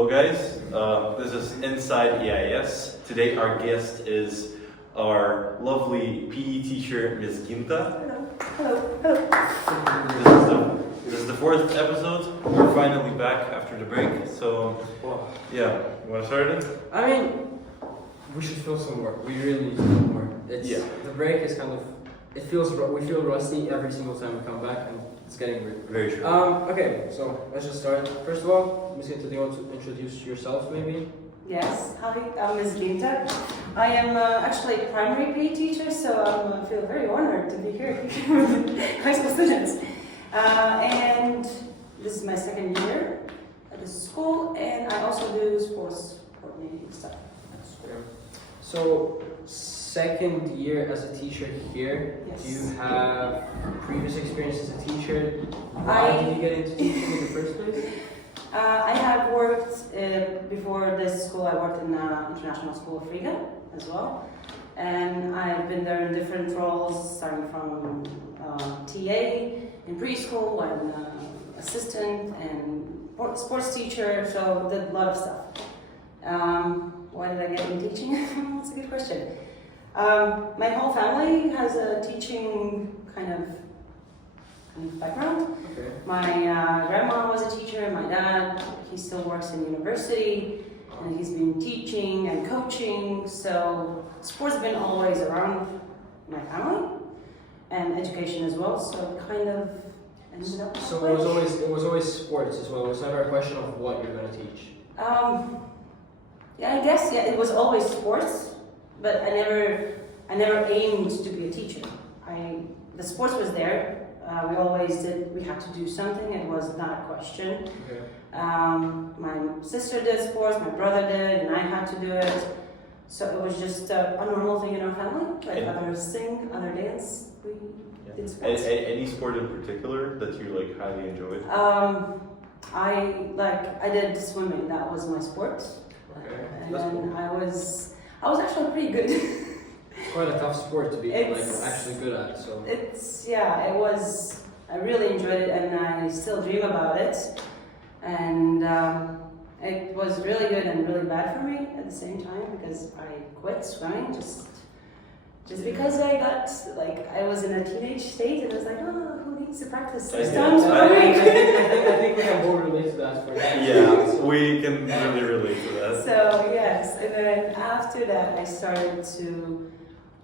Hello guys, this is Inside EIS. Today our guest is our lovely PE teacher, Ms.Ginta. Hello. This is the fourth episode. We're finally back after the break. So, yeah, you want to start it? I mean, we should feel some more. We really need to feel more. The break is kind of, we feel rusty every single time we come back, and it's getting weird. Very true. Okay, so let's just start. First of all, Ms. Ginta, do you want to introduce yourself maybe? Yes, hi, I'm Ms. Ginta. I am actually a primary PE teacher, so I feel very honored to be here with high school students. And this is my second year at this school, and I also do sports coordinating stuff. So, second year as a teacher here, Yes. do you have previous experience as a teacher? Why did you get into teaching in the first place? I have worked, before this school, I worked in International School of Riga as well. And I've been there in different roles, starting from TA in preschool and assistant and sports teacher, so did a lot of stuff. Why did I get into teaching? That's a good question. My whole family has a teaching kind of background. Okay. My grandma was a teacher, my dad, he still works in university, and he's been teaching and coaching, so sports has been always around my family, and education as well, so it kind of ended up. So it was always sports as well. It was never a question of what you're going to teach. Yeah, I guess it was always sports, but I never aimed to be a teacher. The sports was there. We had to do something, it was not a question. Okay. My sister did sports, my brother did, and I had to do it. So it was just a normal thing in our family, like others sing, others dance, we did sports. Any sport in particular that you like highly enjoyed? I did swimming, that was my sport. Okay. And That's then cool. I was actually pretty good. It's quite a tough sport to be actually good at. So I really enjoyed it, and I still dream about it. And it was really good and really bad for me at the same time, because I quit swimming just because I was in a teenage state, and I was like, oh, who needs to practice 6 times per I week? think we can both relate to that. Yeah, we can really relate to that. So yes, and then after that I started to,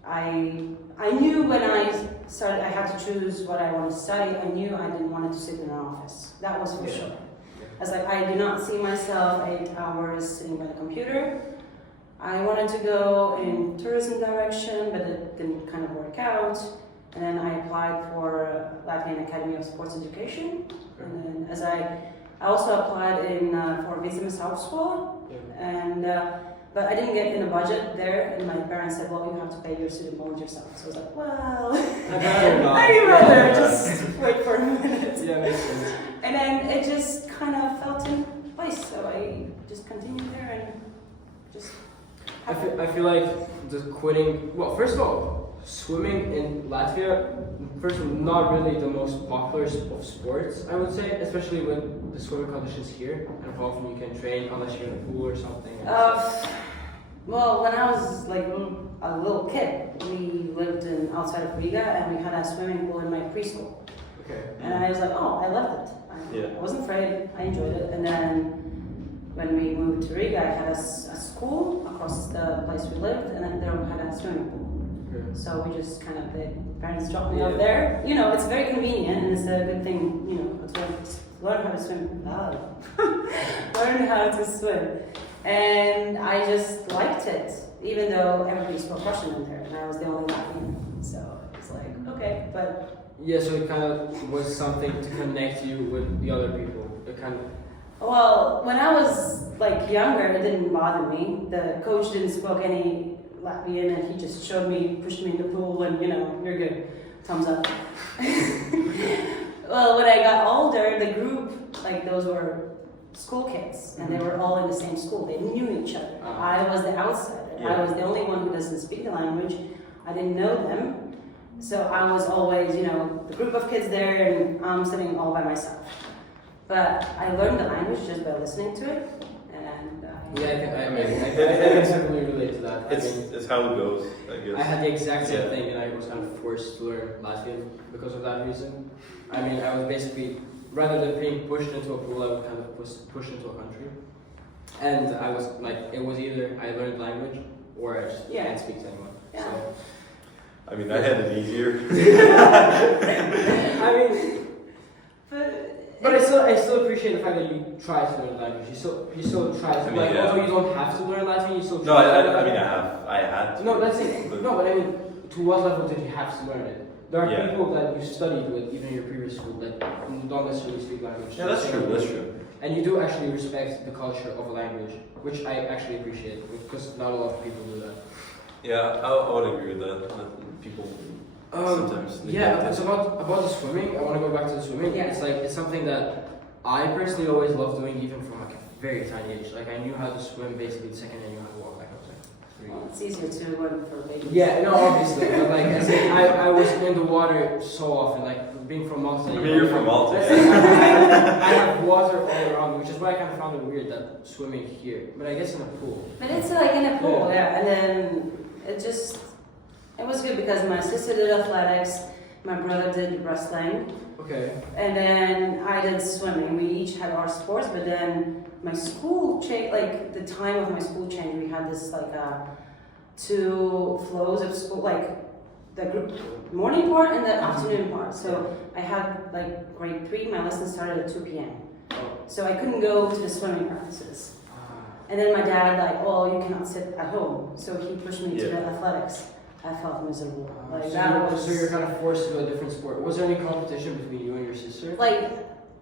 I knew when I started I had to choose what I wanted to study. I knew I didn't want to sit in an office. That was for sure. I was like, I do not see myself 8 hours sitting by the computer. I wanted to go in tourism direction, but it didn't kind of work out. And then I applied for Latvian Academy of Sports Education. And then I also applied for Vismas Augstskola, and but I didn't get in a budget there, and my parents said, well, you have to pay your student loans yourself. So I was like, well, I'd rather just wait for a minute. Yeah, makes sense. And then it just kind of fell in place, so I just continued there and just... I feel like the quitting, well, first of all, swimming in Latvia, first of all, not really the most popular of sports, I would say, especially with the swimming conditions here, and how often you can train unless you're in a pool or something. Well, when I was like a little kid, we lived outside of Riga, and we had a swimming pool in my preschool. Okay. And I was like, oh, I loved it. I wasn't afraid, I enjoyed it. And then when we moved to Riga, I had a school across the place we lived, and then there we had a swimming pool. Okay. So we just kind of, the parents dropped me off there. You know, it's very convenient, and it's a good thing, you know, to learn how to swim. Learn how to swim. And I just liked it, even though everybody spoke Russian in there, and I was the only Latvian. So it's like, okay, but... Yeah, so it kind of was something to connect you with the other people. It kind of... Well, when I was like younger, it didn't bother me. The coach didn't speak any Latvian, and he just showed me, pushed me in the pool, and you know, you're good, thumbs up. Well, when I got older, the group, like those were school kids, and they were all in the same school. They knew each other. I was the outsider. I was the only one who doesn't speak the language. I didn't know them. So I was always, you know, the group of kids there, and I'm sitting all by myself. But I learned the language just by listening to it, and and Yeah, I can certainly relate to that. It's how it goes, I guess. I had the exact same Yeah. thing, and I was kind of forced to learn Latvian because of that reason. I mean, I was basically, rather than being pushed into a pool, I was kind of pushed into a country. And I was like, it was either I learned language or I just can't speak to anyone. Yeah. So, I mean, I had it easier. I mean, but I still appreciate the fact that you try to learn language. You still try to, I mean, like, yeah. although you don't have to learn Latvian, you still No, try to I learn mean, Latvian. I had to. No, that's it. But- No, but I mean, to what level did you have to learn it? There are Yeah. people that you studied with, even in your previous school, that don't necessarily speak language. Yeah, that's true, that's true. And you do actually respect the culture of a language, which I actually appreciate, because not a lot of people do that. Yeah, I would agree with that. That people sometimes Yeah, neglect it's it. about the swimming. I want to go back to the swimming. Yeah. It's something that I personally always loved doing, even from like a very tiny age. Like I knew how to swim basically the second I knew how to walk. Like I was like 3. Well, it's easier to learn for babies. Yeah, no, obviously, but like I said, I was in the water so often, like being from Malta. I mean, you're from Malta, That's yeah. it. I have water all around me, which is why I kind of found it weird that swimming here, but I guess in a pool. But it's like in a pool, yeah. And then it was good because my sister did athletics, my brother did wrestling, Okay. and then I did swimming. We each had our sports, but then my school changed, like the time of my school changed. We had this like 2 flows of school, like the morning part and the afternoon part. So I had like grade 3, my lesson started at 2 p.m. Oh. So I couldn't go to the swimming practices. And then my dad like, oh, you cannot sit at home. So he pushed me to the athletics. I felt miserable. Like So you're kind of forced to do a different sport. Was there any competition between you and your sister?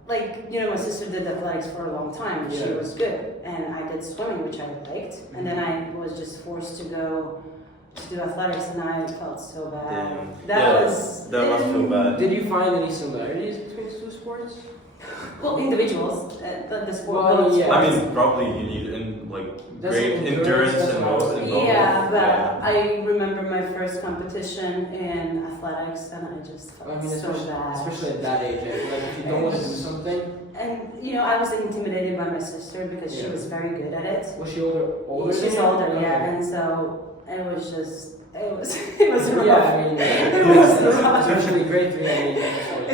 like you know, my sister did athletics for a long time, and she Yeah. was good. And I did swimming, which I liked. And then I was just forced to go to do athletics, and I felt so bad. Damn. That Yeah, was that must feel bad. Did you find any similarities between the 2 sports? well, individuals. The sport. Well, both yeah. I sports. mean, probably you need like That's great endurance, endurance that's and what I was most thinking. Yeah, but I remember my first competition in athletics, and I just felt I mean, so bad. especially at that age, I feel like if you don't want to do something. And you know, I was intimidated by my sister because she was very good at it. Was she older? She's than you? older, Okay. yeah, and so it was just it was rough. Yeah, I mean, It was rough. especially grade 3. I mean,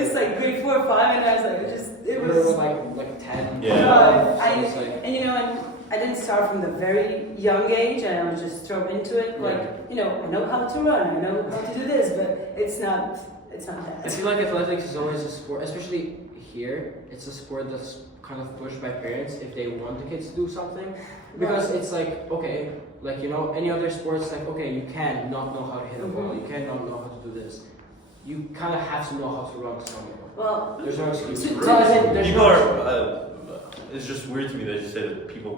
It's like grade 4 or 5, and I was like, it we was. were like 10. Yeah. So I it's like, and you know, and I didn't start from the very young age, and I was just thrown into it. Like, you know, I know how to run, I know how to do this, but it's not I that. feel like athletics is always a sport, especially here. It's a sport that's kind of pushed by parents if they want the kids to do something, because it's like okay, like you know, any other sports like okay, you can not know how to hit a ball, you can not know how to do this. You kind of have to know how to run somewhere. Well, There's no excuse. To- No, as in, there's People no are. It's just weird to me that you say that people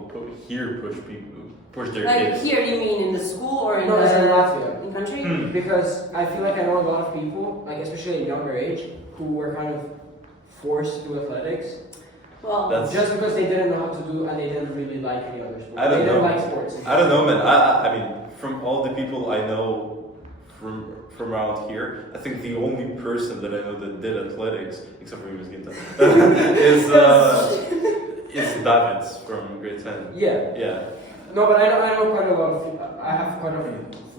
push their like kids. here, you mean in the school or in No, the it's in Latvia. in country? Because I feel like I know a lot of people, like especially at a younger age, who were kind of forced to do athletics Well, That's- just because they didn't know how to do and they didn't really like any other sport. I don't they didn't know. like sports. I don't know, man. I mean, from all the people I know from around here, I think the only person that I know that did athletics, except for Ms.Ginta, is Davids from grade 10. Yeah. Yeah. No, but I know quite a lot of. I have quite a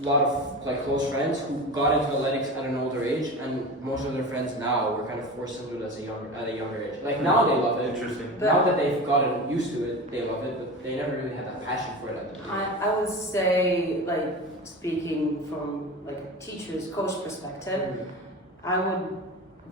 lot of like close friends who got into athletics at an older age, and most of their friends now were kind of forced to do it at a younger age. Like now they love it. Interesting. Now that they've gotten used to it, they love it, but they never really had that passion for it at the beginning. I would say, like, speaking from like a teacher's coach perspective, I would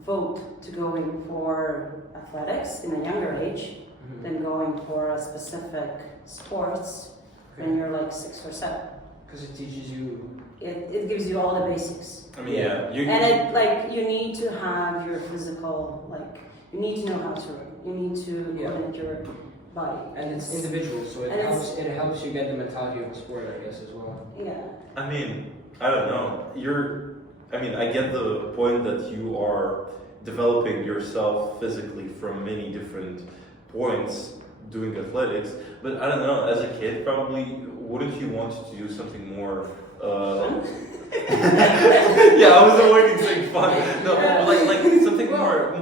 vote to going for athletics in a younger age than going for a specific sports when you're like 6 or 7. Because it teaches you. It gives you all the basics. I mean, yeah. And it like you need to have your physical, like you need to know how to run. You need to coordinate your body. And it's individual, so And it helps you get the mentality of the sport, I guess, as well. Yeah. I mean, I don't know. I get the point that you are developing yourself physically from many different points, doing athletics. But I don't know, as a kid, probably wouldn't you want to do something more? Yeah, I was avoiding saying fun. No, but like something more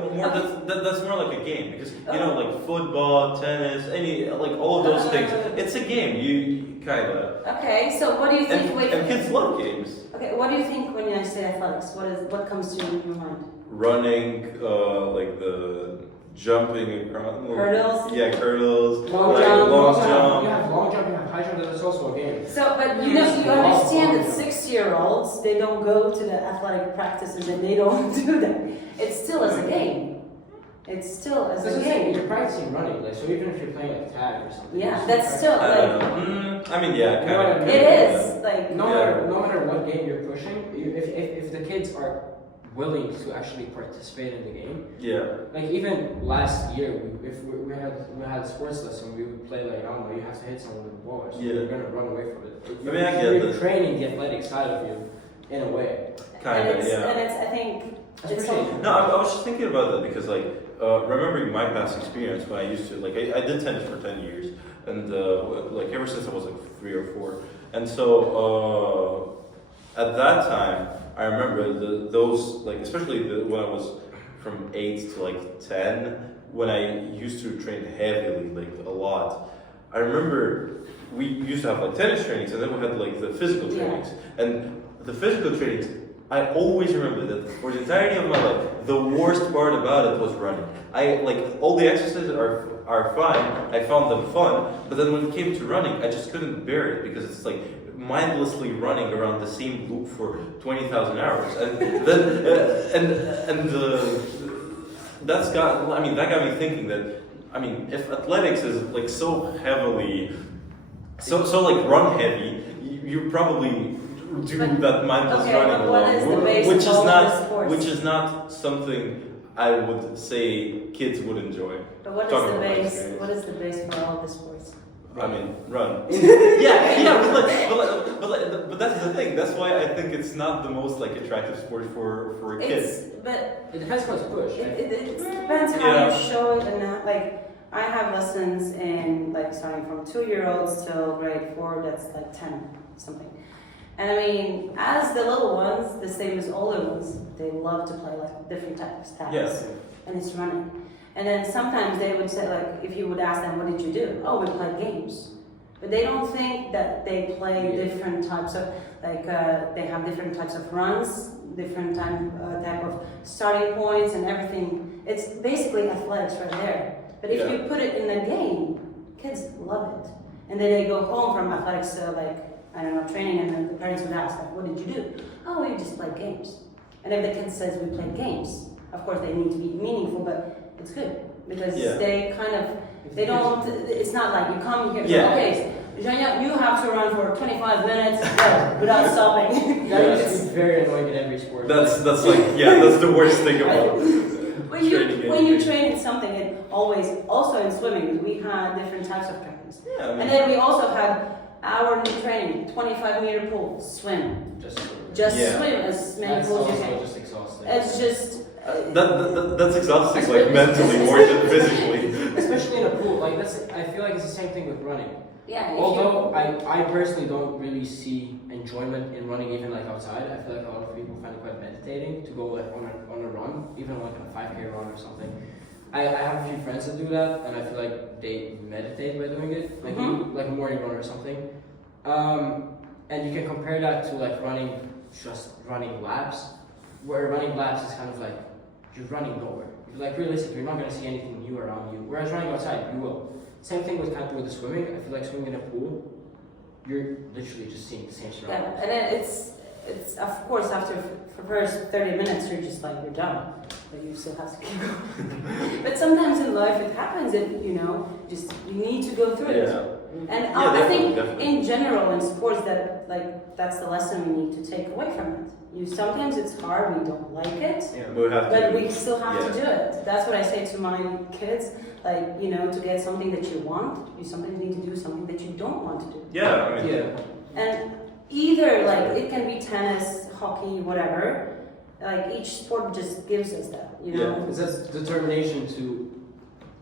that's more like a game because you know like football, tennis, like all of those things. It's a game. You kind of. Okay, so what do you think? And kids love games. Okay, what do you think when I say athletics? What comes to your mind? Running, like the jumping across. Hurdles? Yeah, hurdles. Long like jump. long You jump. have long jump, you have high jump, that's also a game. So, but you know, you understand that 6-year-olds, they don't go to the athletic practices and they don't do that. It's still as a game. It's still as That's a the thing, game. you're practicing running, like, so even if you're playing like tag or something. Yeah, you're that's still I like, don't know. I mean, yeah, kind of. it is, like, No matter what game you're pushing, if the kids are willing to actually participate in the game, Yeah. like even last year, if we had a sports lesson, we would play like, I don't know, you have to hit someone with the ball, so Yeah. you're gonna run away from it. I mean, I get You're that. training the athletic side of you in a way. Kind of, yeah. and it's, I think, it's Especially- all, No, I was just thinking about that because, like, remembering my past experience when I used to, like, I did tennis for 10 years, and, like, ever since I was, like, 3 or 4. And so, at that time, I remember those, like, especially when I was from 8 to, like, 10, when I used to train heavily, like, a lot. I remember we used to have, like, tennis trainings, and then we had, like, the physical Yeah. trainings. And the physical trainings, I always remember that for the entirety of my life, the worst part about it was running. All the exercises are fine. I found them fun, but then when it came to running, I just couldn't bear it because it's like mindlessly running around the same loop for 20,000 hours, and then that got me thinking that if athletics is like so heavily, so like run heavy, you probably do But- that mindless okay, running but what is the along, base which of is all not the sports? which is not something I would say kids would enjoy. but what is Talking the about base? experience. What is the base for all the sports? I mean, run. but that's the thing. That's why I think it's not the most like attractive sport for kids. But It depends how it's pushed. it depends how Yeah. you show it and that, like, I have lessons in, like, starting from 2-year-olds till grade 4, that's like 10 something. And I mean, as the little ones, the same as older ones, they love to play like different types of tags. Yes. And it's running. And then sometimes they would say, like, if you would ask them, what did you do? Oh, we played games. But they don't think that they play Yeah. different types of, like, they have different types of runs, different type of starting points and everything. It's basically athletics right there. But if Yeah. you put it in a game, kids love it. And then they go home from athletics, like, I don't know, training, and then the parents would ask, like, what did you do? Oh, we just played games. And if the kid says we played games, of course they need to be meaningful, but it's good. Because Yeah. they kind of, they don't, it's not like you come here, Yeah. okay, Zhanya, you have to run for 25 minutes without stopping. That used to be very annoying in every sport. That's like that's the worst thing about When you training. when you train in something, it always, also in swimming, we had different types of trainings. Yeah, I mean, And then we also had our new training, 25-meter pool, swim. Just Yeah. swim as many That's pools also you can. just exhausting. It's just. that's exhausting, like mentally more than physically. Especially in a pool, like I feel like it's the same thing with running. Yeah. if Although I personally don't really see enjoyment in running even like outside. I feel like a lot of people find it quite meditating to go like on a run, even like a 5K run or something. I have a few friends that do that, and I feel like they meditate by doing it, like like a morning run or something. And you can compare that to like running laps, where running laps is kind of like you're running nowhere. Like realistically, you're not gonna see anything new around you. Whereas running outside, you will. Same thing with the swimming. I feel like swimming in a pool, you're literally just seeing the same surroundings. Yeah, and then it's of course after the first 30 minutes you're just like you're done, but you still have to keep going. But sometimes in life it happens that just you need to go through it. Yeah. And Yeah, I think definitely. in general in sports that's the lesson we need to take away from it. Sometimes it's hard, we don't like it. Yeah. But we have But to. we still have to Yeah. do it. That's what I say to my kids. Like, to get something that you want, you sometimes need to do something that you don't want to do. Yeah, I mean. Yeah. And either, like, it can be tennis, hockey, whatever. Like, each sport just gives us that, It's that determination to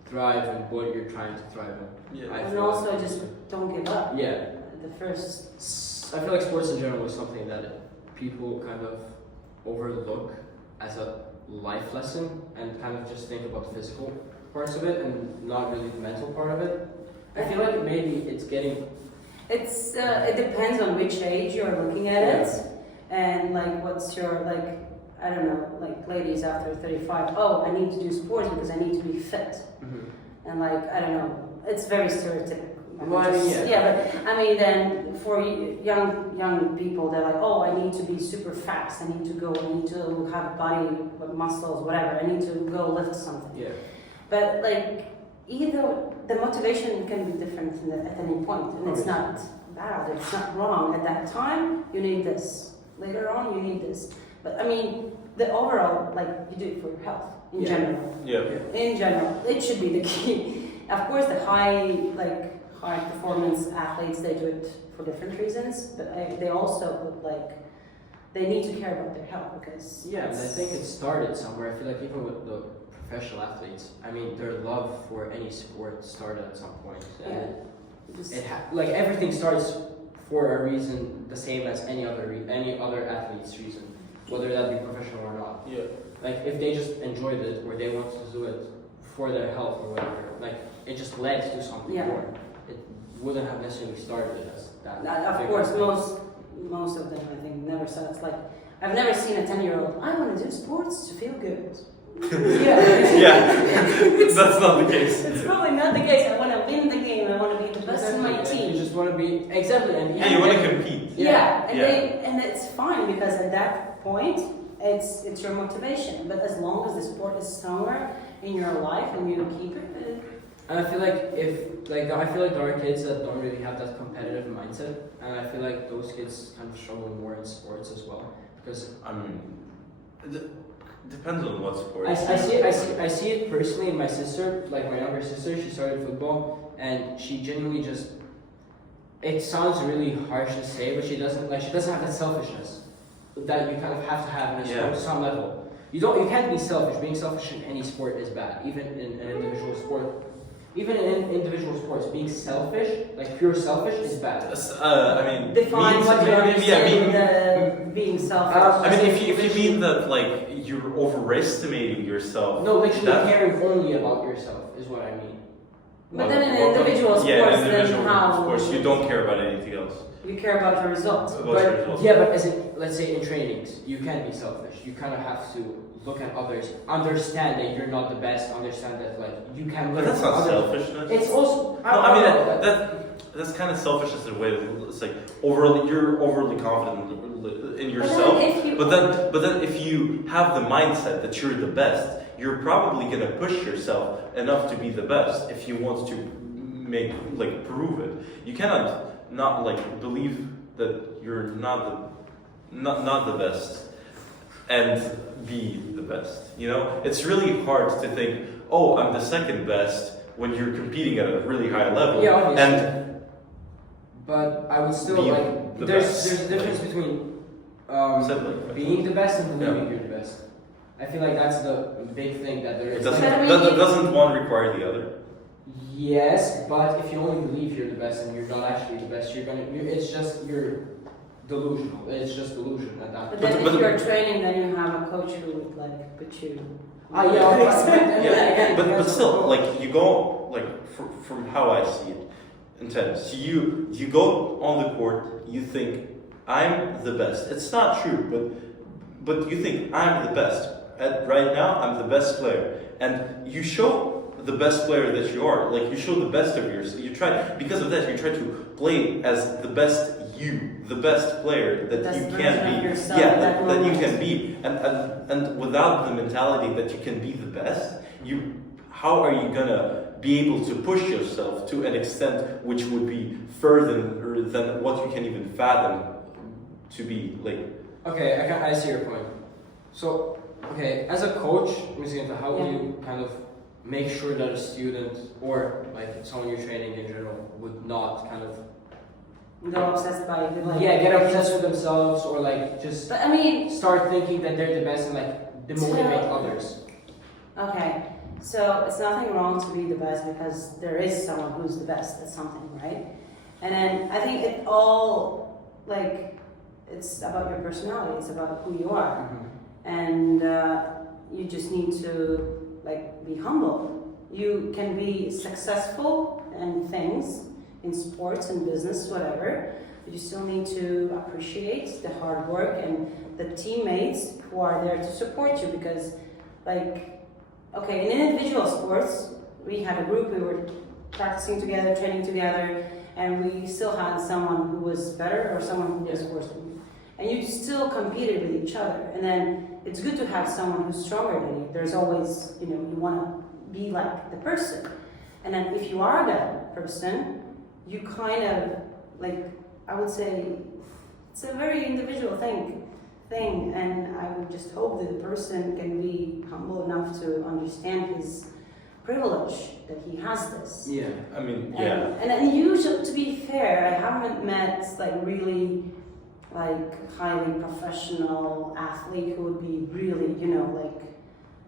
thrive in what you're trying to thrive in. Yeah. I And feel also like- just don't give up. Yeah. The first. I feel like sports in general is something that people kind of overlook as a life lesson and kind of just think about the physical parts of it and not really the mental part of it. I feel like maybe it's getting. It depends on which age you're looking at it, and like what's your like. I don't know, like ladies after 35. Oh, I need to do sports because I need to be fit, and like I don't know. It's very stereotypical. Well, I mean, yeah. But I mean, then for young people, they're like, oh, I need to be super fast. I need to go. I need to have body muscles, whatever. I need to go lift something. Yeah. But like either the motivation can be different at any point, and it's not bad. It's not wrong. At that time, you need this. Later on, you need this. But I mean, the overall, like you do it for your health in general. Yeah. In general, it should be the key. Of course, the high performance athletes, they do it for different reasons, but they also would like they need to care about their health because Yeah, and I think it started somewhere. I feel like even with the professional athletes, I mean, their love for any sport started at some point. And like everything starts for a reason, the same as any other athlete's reason, whether that be professional or not. Yeah. Like if they just enjoyed it or they wanted to do it for their health or whatever, like it just led to something more. It wouldn't have necessarily started as that. Of course, most of them I think never said it's like I've never seen a 10-year-old. I want to do sports to feel good. That's not the case. It's probably not the case. I want to win the game. I want to be the best in my team. You just want to be exactly, and Yeah, you want to compete. And it's fine because at that point it's your motivation. But as long as the sport is somewhere in your life and you keep it. And I feel like I feel like there are kids that don't really have that competitive mindset, and I feel like those kids kind of struggle more in sports as well because I mean, depends on what sport. I see it personally in my sister, like my younger sister. She started football, and she genuinely just. It sounds really harsh to say, but she doesn't have that selfishness that you kind of have to have in a sport to some level. You can't be selfish. Being selfish in any sport is bad, even in an individual sport. Even in individual sports, being selfish, like pure selfish, is bad. I mean, Define what you understand with being selfish. I mean, if you mean that like you're overestimating yourself. No, literally caring only about yourself is what I mean. But then in individual sports, then how? Of course, you don't care about anything else. You care about the results. But as in, let's say in trainings, you can be selfish. You kind of have to look at others, understand that you're not the best, understand that like you can. But that's not selfishness. It's also. No, I mean that's kind of selfishness in a way. It's like you're overly confident in yourself. But then if you have the mindset that you're the best, you're probably gonna push yourself enough to be the best if you want to prove it. You cannot not believe that you're not the best and be the best. You know, it's really hard to think, oh, I'm the second best when you're competing at a really high level. Yeah, obviously. And but I would still there's a difference between being the best and believing you're the best. I feel like that's the big thing that there is. Doesn't one require the other? Yes, but if you only believe you're the best and you're not actually the best, you're delusional. It's just delusion at that point. But then if you're training, then you have a coach who would put you. But still, you go from how I see it in tennis. You go on the court, you think I'm the best. It's not true, but you think I'm the best. Right now, I'm the best player, and you show the best player that you are. You show the best of yourself. You try because of that. You try to play as the best you, the best player that you can be. That you can be, and without the mentality that you can be the best, how are you gonna be able to push yourself to an extent which would be further than what you can even fathom to be Okay, I see your point. So, as a coach, Ms.Ginta, how would you kind of make sure that a student or someone you're training in general would not kind of go obsessed by it? Get obsessed with themselves or just but, I mean, start thinking that they're the best and demotivate others. Okay, So it's nothing wrong to be the best because there is someone who's the best at something, right? And then I think it all, like, it's about your personality, it's about who you are. And you just need to, like, be humble. You can be successful in things, in sports and business, whatever, but you still need to appreciate the hard work and the teammates who are there to support you because, like, okay, in individual sports, we had a group, we were practicing together, training together, and we still had someone who was better or someone who was worse than you. And you still competed with each other. And then it's good to have someone who's stronger than you. There's always, you want to be like the person. And then if you are that person, you kind of, like, I would say, it's a very individual thing. And I would just hope that the person can be humble enough to understand his privilege that he has this. Yeah. I mean, yeah. And usually, to be fair, I haven't met like really like highly professional athlete who would be really, like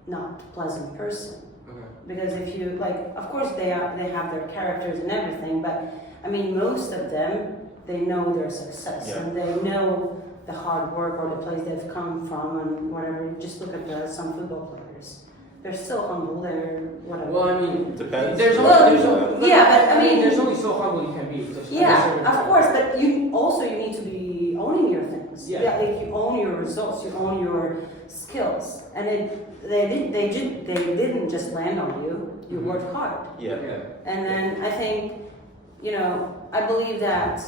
not pleasant person. Okay. Because if you like, of course they have their characters and everything, but I mean most of them, they know their success and they know the hard work or the place they've come from and whatever. Just look at some football players. They're still humble. They're whatever. Well, I mean, depends. There's Well, only, yeah, but I mean, there's only so humble you can be. Yeah, of course, but you need to be owning your things. Yeah. Like you own your results, you own your skills, and they didn't just land on you. You worked hard. Yeah. And then I think, I believe that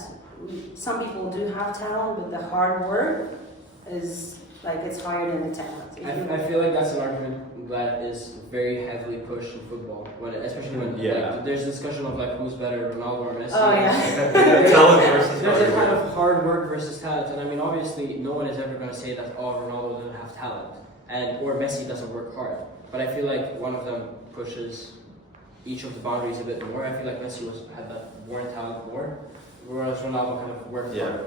some people do have talent, but the hard work is like it's higher than the talent. I feel like that's an argument that is very heavily pushed in football, especially when like, there's discussion of like who's better, Ronaldo or Messi. Oh yeah. Talent versus There's hard a kind work. of hard work versus talent, and I mean obviously no one is ever going to say that Ronaldo doesn't have talent or Messi doesn't work hard. But I feel like one of them pushes each of the boundaries a bit more. I feel like Messi had that more talent more, whereas Ronaldo kind of worked hard.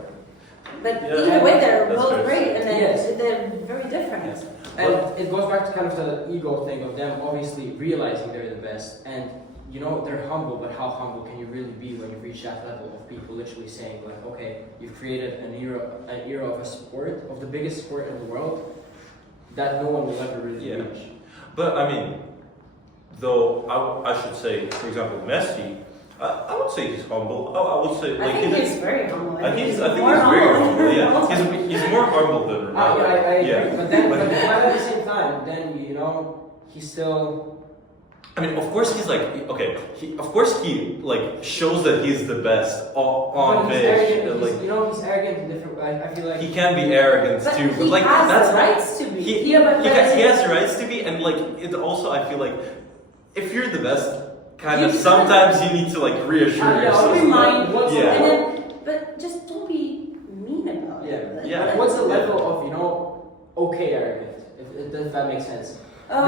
But either way, they're That's both fair. great, and then Yes. they're very different. And it goes back to kind of the ego thing of them obviously realizing they're the best. And they're humble, but how humble can you really be when you reach that level of people literally saying like, okay, you've created an era of a sport, of the biggest sport in the world, that no one will ever really reach. But I mean, though I should say, for example, Messi, I would say he's humble. I would say I like think he's very humble. I think he's very more humble. Yeah, he's more humble than Ronaldo. I agree. Yeah. But at the same time, then he's still. I mean, of course he's like okay. Of course he like shows that he's the best on But he's pitch. arrogant. Like He's arrogant in different. I feel like he can be arrogant But too. he But like has that's the rights to be. he has the rights to be, and like it also I feel like if you're the best, sometimes you need to like reassure yourself. Remind yeah. But just don't be mean about it. Like, Yeah. What's the level of okay arrogant? If that makes sense. Uh,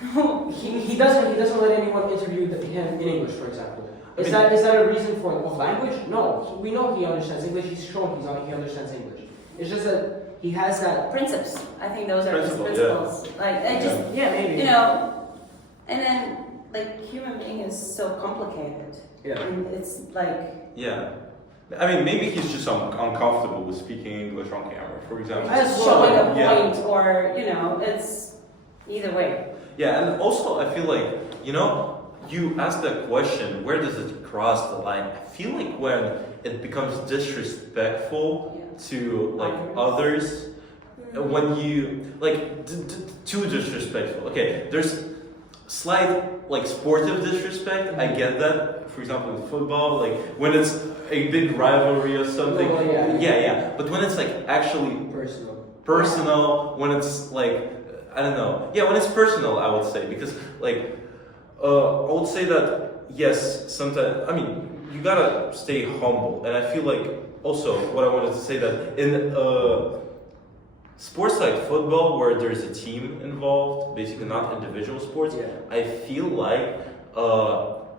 Because he doesn't let anyone interview him in English, for example. Is that a reason for of language? No, we know he understands English. He's shown he understands English. It's just that he has that. principles. I think those are his Principles, principles. Like I just Maybe. and then like human being is so complicated. Yeah. And it's like Yeah. I mean, maybe he's just uncomfortable with speaking English on camera, for example. just showing a Yeah. point, or it's either way. Yeah, and also I feel like, you ask that question, where does it cross the line? I feel like when it becomes disrespectful to like others, when you like too disrespectful. Okay, there's slight like sportive disrespect. I get that. For example, in football, like when it's a big rivalry or something. Oh, yeah. But when it's like actually personal, when it's like I don't know. Yeah, when it's personal, I would say because like I would say that yes, sometimes I mean you gotta stay humble, and I feel like also what I wanted to say that in sports like football where there's a team involved, basically not individual sports, I feel like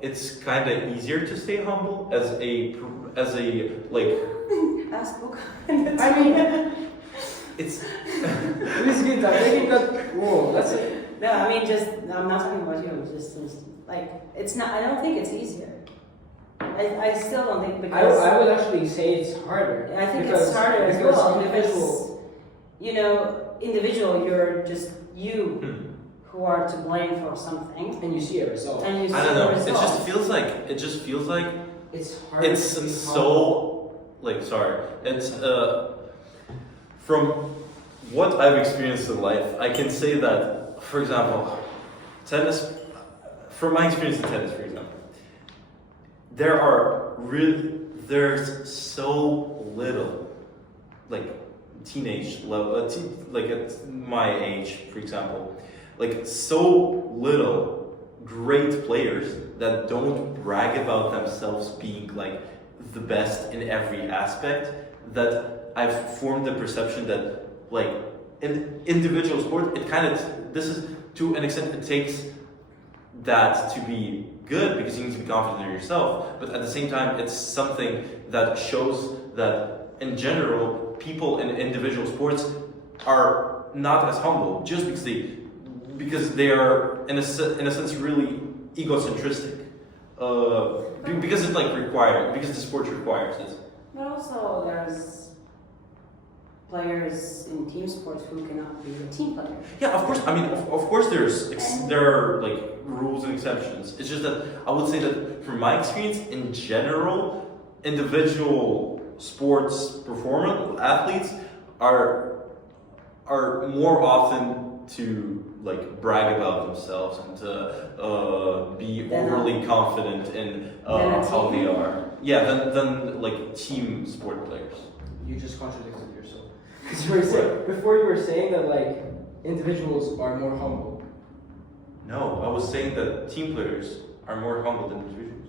it's kind of easier to stay humble as a like. Ask book. I mean, It's Ms.Ginta, making that. Whoa, that's No, I mean, just, I'm not talking about you, just, like, it's not, I don't think it's easier. I still don't think, because. I would actually say it's harder. I think because, it's harder as because well. individual. Individual, you're just you who are to blame for something. And you see a result. And you see I don't know. the It result. just feels like It's hard. it's to be so like sorry. It's from what I've experienced in life, I can say that, for example, tennis. From my experience in tennis, for example, there's so little, like teenage level, like at my age, for example, like so little great players that don't brag about themselves being like the best in every aspect, that I've formed the perception that like in individual sport, this is to an extent, it takes that to be good because you need to be confident in yourself, but at the same time it's something that shows that in general people in individual sports are not as humble just because they are in a sense really egocentristic, because it's like required, because the sport requires it. But also, there's players in team sports who cannot be a team player. Yeah, of course. I mean, of course, there are like rules and exceptions. It's just that I would say that from my experience, in general, individual sports performance athletes are more often to like brag about themselves and to be overly confident in how they are. Yeah, than like team sport players. You just contradicted yourself. Before you were saying that like individuals are more humble. No, I was saying that team players are more humble than individuals.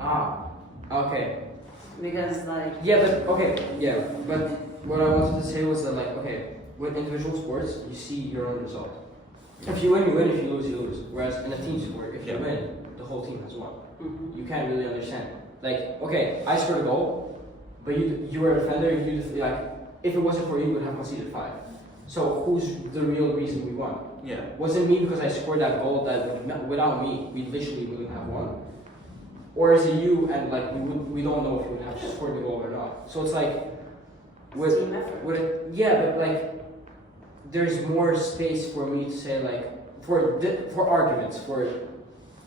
Ah, okay. Because like. Yeah, but what I wanted to say was that like, okay, with individual sports, you see your own result. If you win, you win. If you lose, you lose. Whereas in a team sport, if you win, the whole team has won. Mm-hmm. You can't really understand. Like, okay, I scored a goal, but you were a defender. If it wasn't for you, you would have conceded 5. So who's the real reason we won? Yeah. Was it me because I scored that goal that without me, we literally wouldn't have won? Or is it you and like we don't know if you would have scored the goal or not? So it's like, Team effort. but like, there's more space for me to say like, for arguments, for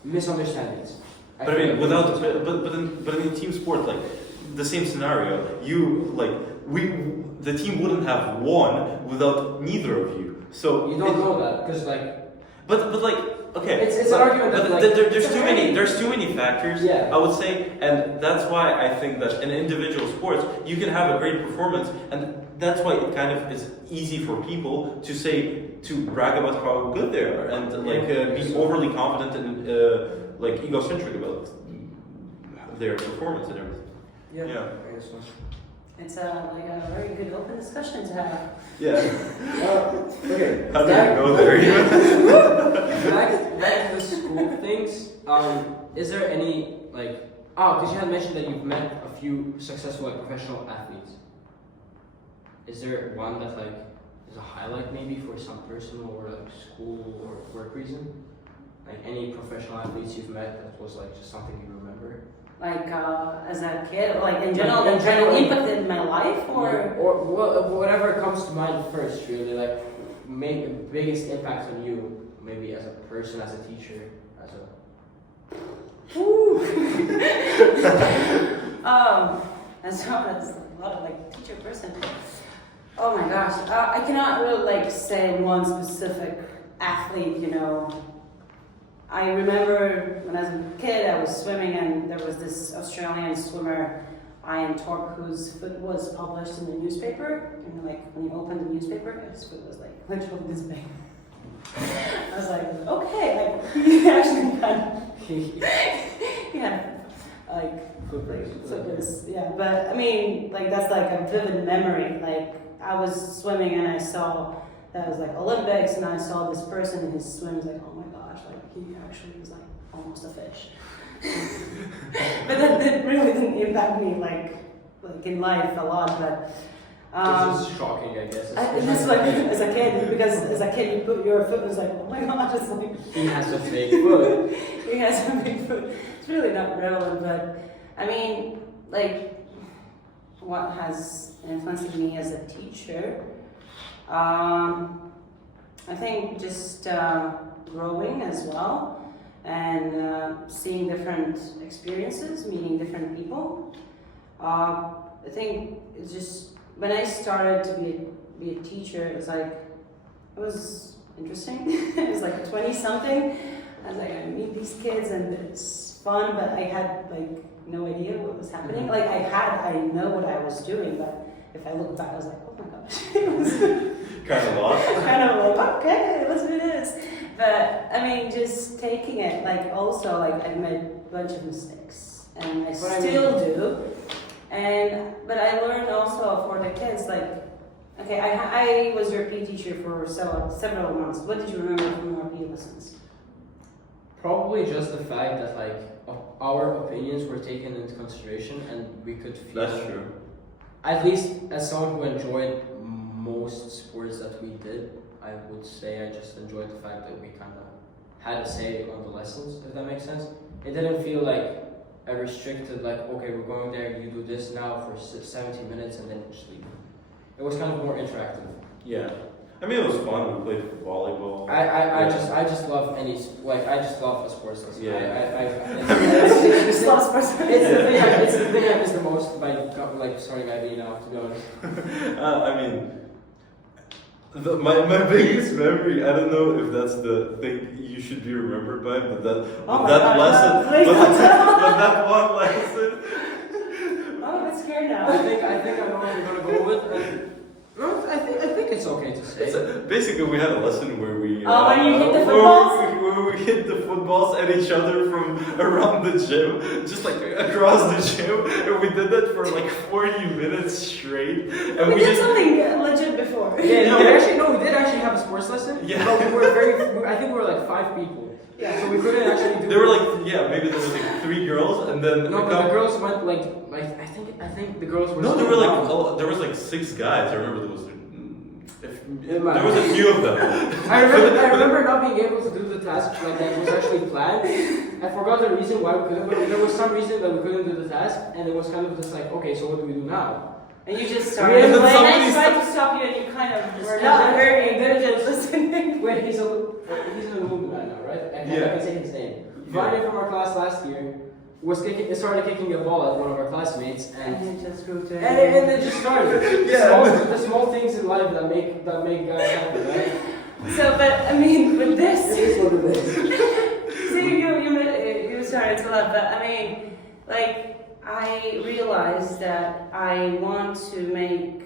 misunderstandings. But I mean, but in team sport, like the same scenario, the team wouldn't have won without neither of you. So you don't know that because like. But like, okay. It's an argument that like, there's too many factors. Yeah. I would say, and that's why I think that in individual sports you can have a great performance, and that's why it kind of is easy for people to brag about how good they are and be overly confident and like egocentric about their performance and everything. Yeah. It's a very good open discussion to have. Yeah. Okay. How did you go there? Back to the school things. Is there any like? Because you had mentioned that you've met a few successful like professional athletes. Is there one that like is a highlight maybe for some personal or like school or work reason? Like any professional athletes you've met that was like just something you remember? Like as a kid, or like in general, that kind of impacted my life, or whatever comes to mind first. Really, like make the biggest impact on you, maybe as a person, as a teacher, as a. As a lot of like teacher person. Oh my gosh, I cannot really like say one specific athlete. I remember when I was a kid, I was swimming, and there was this Australian swimmer, Ian Thorpe, whose foot was published in the newspaper. And like when you opened the newspaper, his foot was like literally this big. I was like, okay, like he actually kind of, footprints, yeah. But I mean, like that's like a vivid memory. Like I was swimming and I saw that was like Olympics, and I saw this person in his swims, like, oh my gosh, like he actually was like almost a fish. But that really didn't impact me like in life a lot. But This is shocking, I guess. This is like as a kid, because as a kid you put your foot and it's like, oh my god, it's like He has a fake foot. he has a big foot. It's really not relevant, but I mean, like, what has influenced me as a teacher? I think just growing as well, and seeing different experiences, meeting different people. I think it's just when I started to be a teacher, it was interesting. It was like 20 something. I was like, I meet these kids and it's fun, but I had like no idea what was happening. Like I know what I was doing, but if I look back, I was like, oh my gosh, it was Kind of lost. kind of like, okay, let's do this. But I mean, just taking it, like also like I made a bunch of mistakes, and I still do. But I learned also for the kids, like, okay, I was your PE teacher for several months. What did you remember from our PE lessons? Probably just the fact that like our opinions were taken into consideration and we could feel. That's true. At least as someone who enjoyed most sports that we did, I would say I just enjoyed the fact that we kind of had a say on the lessons, if that makes sense. It didn't feel like a restricted, like, okay, we're going there, you do this now for 70 minutes and then you just leave. It was kind of more interactive. Yeah. I mean, it was fun. We played volleyball. I just love I just love a sports lesson. Yeah. Just love sports. It's the thing I miss the most by like starting IB now, to be honest. I mean, my biggest memory, I don't know if that's the thing you should be remembered by, but that lesson, but that one lesson. Oh, I'm scared now. I think I know what you're gonna go with. No, I think it's okay to say. Basically, we had a lesson where we when you hit the footballs? where we hit the footballs at each other from around the gym, just like across the gym, and we did that for like 40 minutes straight. And We did something legit before. Yeah, we did actually have a sports lesson. Yeah. But I think we were like 5 people. Yeah. So we couldn't actually do. There were like maybe there was like 3 girls, and then No, but the girls went like I think the girls were. No, there were like there was like 6 guys. I remember there was a few of them. I remember not being able to do the task like that was actually planned. I forgot the reason why we couldn't, but there was some reason that we couldn't do the task, and it was kind of just like, okay, so what do we do now? And you just started. And then When I somebody tried to stop you, and you kind of were Yeah, not very and good then at listening. Wait, he's an alumni now, right? I can say his name. Friday from our class last year started kicking a ball at one of our classmates, and it just grew to. and it just started. Yeah. The small things in life that make guys happy, right? So, but I mean, with this. It is what it is. See, you started to laugh, but I mean, like, I realized that I want to make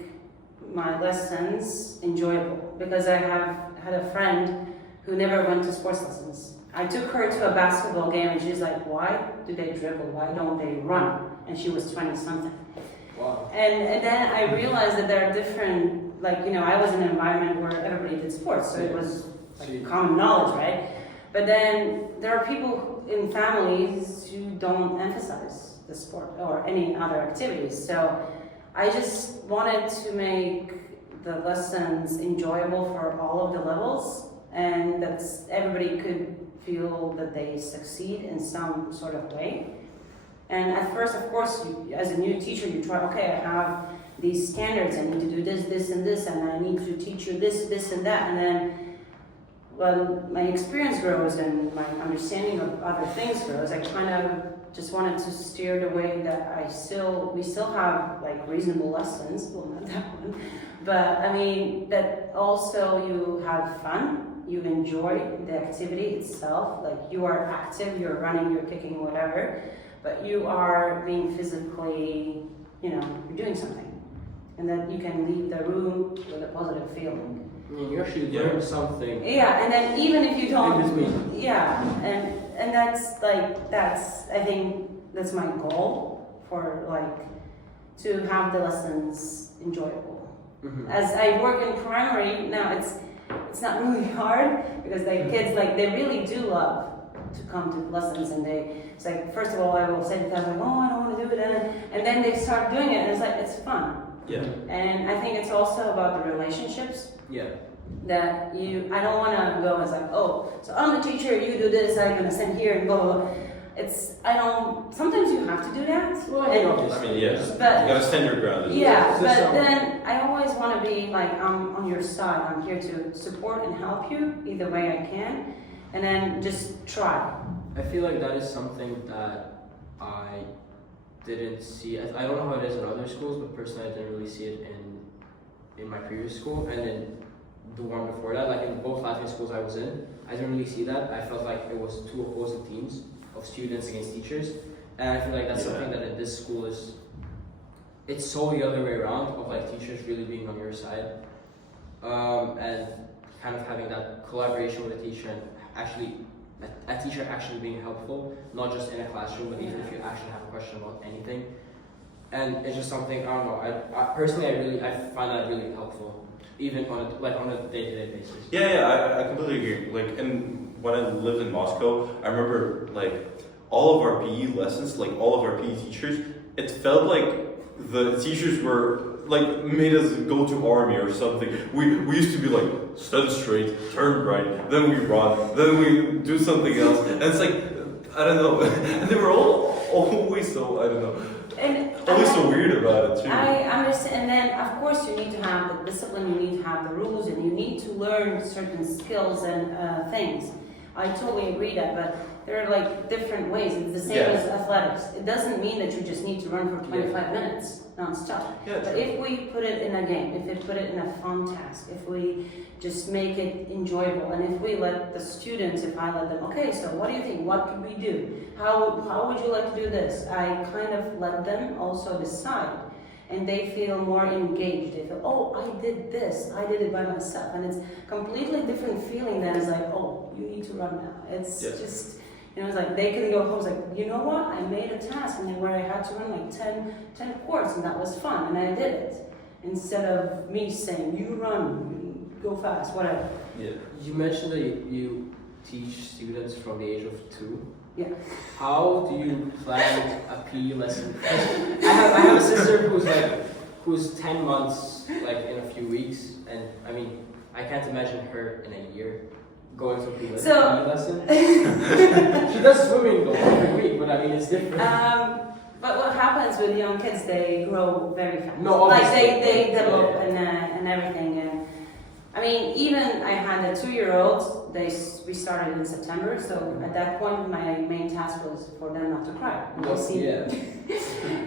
my lessons enjoyable, because I have had a friend who never went to sports lessons. I took her to a basketball game and she's like, why do they dribble? Why don't they run? And she was 20 something. Wow. And then I realized that there are different, like, I was in an environment where everybody did sports, so it was like common knowledge, right? But then there are people in families who don't emphasize the sport or any other activities. So I just wanted to make the lessons enjoyable for all of the levels, and that everybody could feel that they succeed in some sort of way. And at first, of course, as a new teacher, you try, okay, I have these standards, I need to do this, this, and this, and I need to teach you this, this, and that. And then, when my experience grows and my understanding of other things grows, I kind of just wanted to steer the way that we still have like reasonable lessons, well, not that one, but I mean, that also you have fun. You enjoy the activity itself, like you are active, you're running, you're kicking, whatever, but you are being physically, you're doing something. And that you can leave the room with a positive feeling. I mean, you actually learn something. Yeah, and then even if you don't, In between. yeah, and that's I think that's my goal for like to have the lessons enjoyable. Mm-hmm. As I work in primary now, it's not really hard because the kids they really do love to come to lessons, and it's like, first of all I will say to them like, oh, I don't want to do it, and then they start doing it and it's like it's fun. Yeah. And I think it's also about the relationships Yeah. that I don't want to go as like, oh, so I'm the teacher, you do this, I'm going to send here and blah, blah, blah. Sometimes you have to do that. Well, I mean, yeah. But You gotta stand your ground. yeah, So- but then I always want to be like, I'm on your side. I'm here to support and help you either way I can, and then just try. I feel like that is something that I didn't see. I don't know how it is in other schools, but personally, I didn't really see it in my previous school and in the one before that. Like in both Latvian schools I was in, I didn't really see that. I felt like it was two opposing teams of students against teachers, and I feel like that's something that in this school it's so the other way around of like teachers really being on your side, and kind of having that collaboration with a teacher and actually a teacher actually being helpful, not just in a classroom, but even if you actually have a question about anything. And it's just something, I don't know, I personally I find that really helpful, even on a day-to-day basis. Yeah, I completely agree. Like, and when I lived in Moscow, I remember like all of our PE lessons, like all of our PE teachers, it felt like the teachers were like made us go to army or something. We used to be like stand straight, turn right, then we run, then we do something else, and it's like I don't know. And they were all always so I don't know. And Always so weird about it too. I understand, and then of course you need to have the discipline, you need to have the rules, and you need to learn certain skills and things. I totally agree that, but there are like different ways. It's the same as athletics. It doesn't mean that you just need to run for 25 minutes non-stop. Yeah, But if we put it in a game, if we put it in a fun task, if we just make it enjoyable, and if we let the students, if I let them, okay, so what do you think? What could we do? How would you like to do this? I kind of let them also decide. And they feel more engaged. They feel, oh, I did this. I did it by myself. And it's completely different feeling than it's like, oh, you need to run now. It's just, it's like they can go home, it's like, you know what? I made a task and then where I had to run like 10 courts and that was fun and I did it. Instead of me saying, you run, go fast, whatever. Yeah. You mentioned that you teach students from the age of 2. Yeah. How do you plan a PE lesson? I have a sister who's 10 months, like in a few weeks, and I mean, I can't imagine her in a year going to a PE lesson. She does swimming though every week, but I mean, it's different. But what happens with young kids, they grow very fast. No, like obviously. they develop and everything. And I mean, even I had a 2-year-old. We started in September, so at that point, my main task was for them not to cry.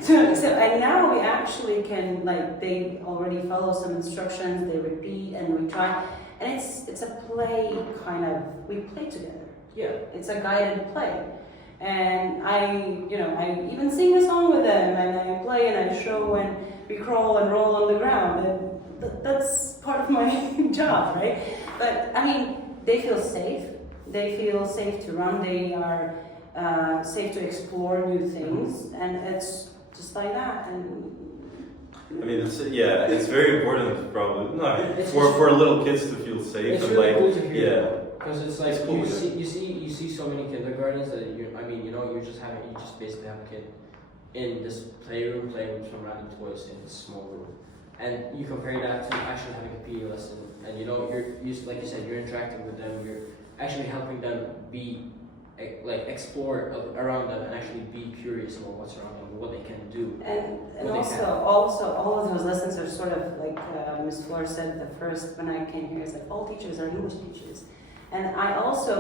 So and now we actually can they already follow some instructions. They repeat and we try, and it's a play kind of. We play together. Yeah. It's a guided play. And I even sing a song with them, and I play and I show, and we crawl and roll on the ground, and that's part of my job, right? But I mean, they feel safe. They feel safe to run. They are safe to explore new things, and it's just like that. And I mean, it's very important probably for little kids to feel safe it's and really cool to hear. yeah. Because it's like It's cool, you see so many kindergartens that you just basically have a kid in this playroom playing with some random toys in this small room, and you compare that to actually having a PE lesson, and like you said, you're interacting with them, you're actually helping them be explore around them and actually be curious about what's around them, what they can do. And also all of those lessons are sort of like Ms. Fleur said the first when I came here, it's like all teachers are English teachers. And I also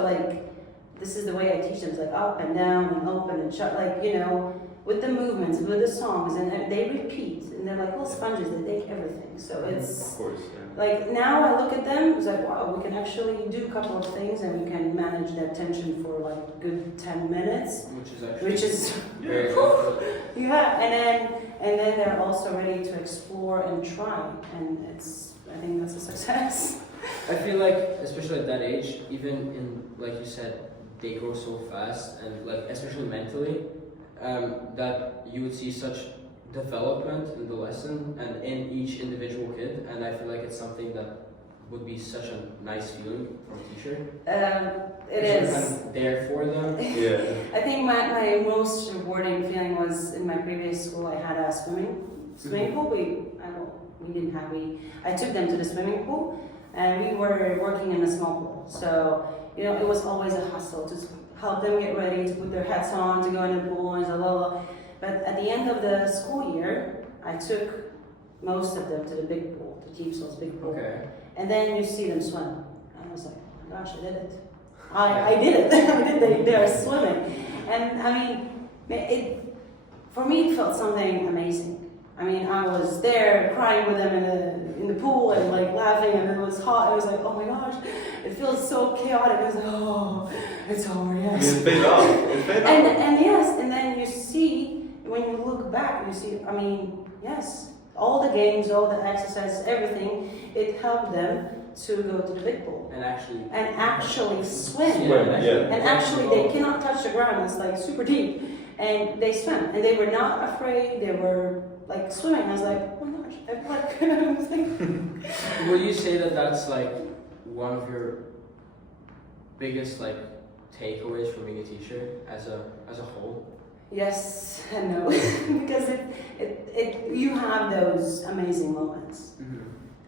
this is the way I teach them, it's like up and down and open and shut, with the movements, with the songs, and they repeat, and they're like little sponges, they take everything. So it's, Of course, yeah. like now I look at them, it's like, wow, we can actually do a couple of things and we can manage their attention for like good 10 minutes. Which is very helpful. Yeah, and then they're also ready to explore and try, and I think that's a success. I feel like, especially at that age, even in, like you said, they grow so fast, and especially mentally, that you would see such development in the lesson and in each individual kid, and I feel like it's something that would be such a nice feeling from a teacher. It You're is. kind of there for them. Yeah. I think my most rewarding feeling was in my previous school. I had a swimming pool. We didn't have. I took them to the swimming pool, and we were working in a small pool. So it was always a hustle to help them get ready, to put their hats on, to go in the pool, and blah blah blah. But at the end of the school year, I took most of them to the big pool, to Keepsall's big pool. Okay. And then you see them swim. And I was like, oh my gosh, I did it. I did it. They are swimming. And I mean, for me, it felt something amazing. I mean, I was there crying with them in the pool and like laughing, and it was hot. I was like, oh my gosh, it feels so chaotic. I was like, oh, it's over, yes. It paid off. It paid off. And yes, and then you see, when you look back, you see, I mean, yes, all the games, all the exercises, everything, it helped them to go to the big pool. And actually Swim. Yeah. And actually, they cannot touch the ground. It's like super deep, and they swim. And they were not afraid. They were like swimming. I was like, oh my gosh, I was like. Will you say that that's like one of your biggest like takeaways from being a teacher as a whole? Yes and no, because you have those amazing moments,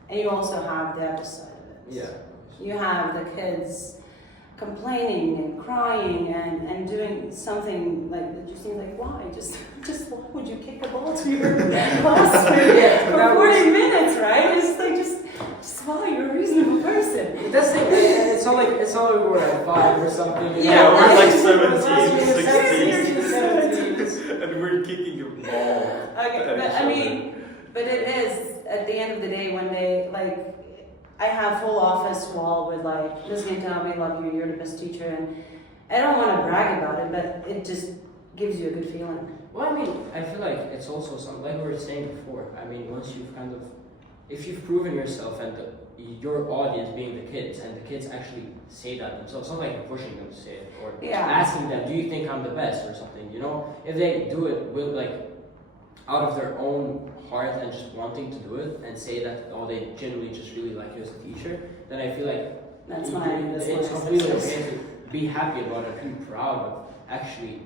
and you also have the other side of it. Yeah. You have the kids complaining and crying and doing something like that. You think like, why? Just why would you kick a ball to your classmate for 40 minutes, right? It's like just why? You're a reasonable person. That's the thing. It's not like we're at 5 or something. Yeah, we're like 17, 17. and we're kicking a ball. Okay, but I mean, but it is at the end of the day when they like. I have full office wall with like, Ms.Ginta, we love you, you're the best teacher, and I don't want to brag about it, but it just gives you a good feeling. Well, I mean, I feel like it's also something, like we were saying before, I mean, once you've kind of, if you've proven yourself and your audience being the kids, and the kids actually say that themselves, it's not like you're pushing them to say it, or asking them, do you think I'm the best, or something, if they do it with like, out of their own heart and just wanting to do it and say that they genuinely just really like you as a teacher, then I feel like it's completely okay to be happy about it and be proud of actually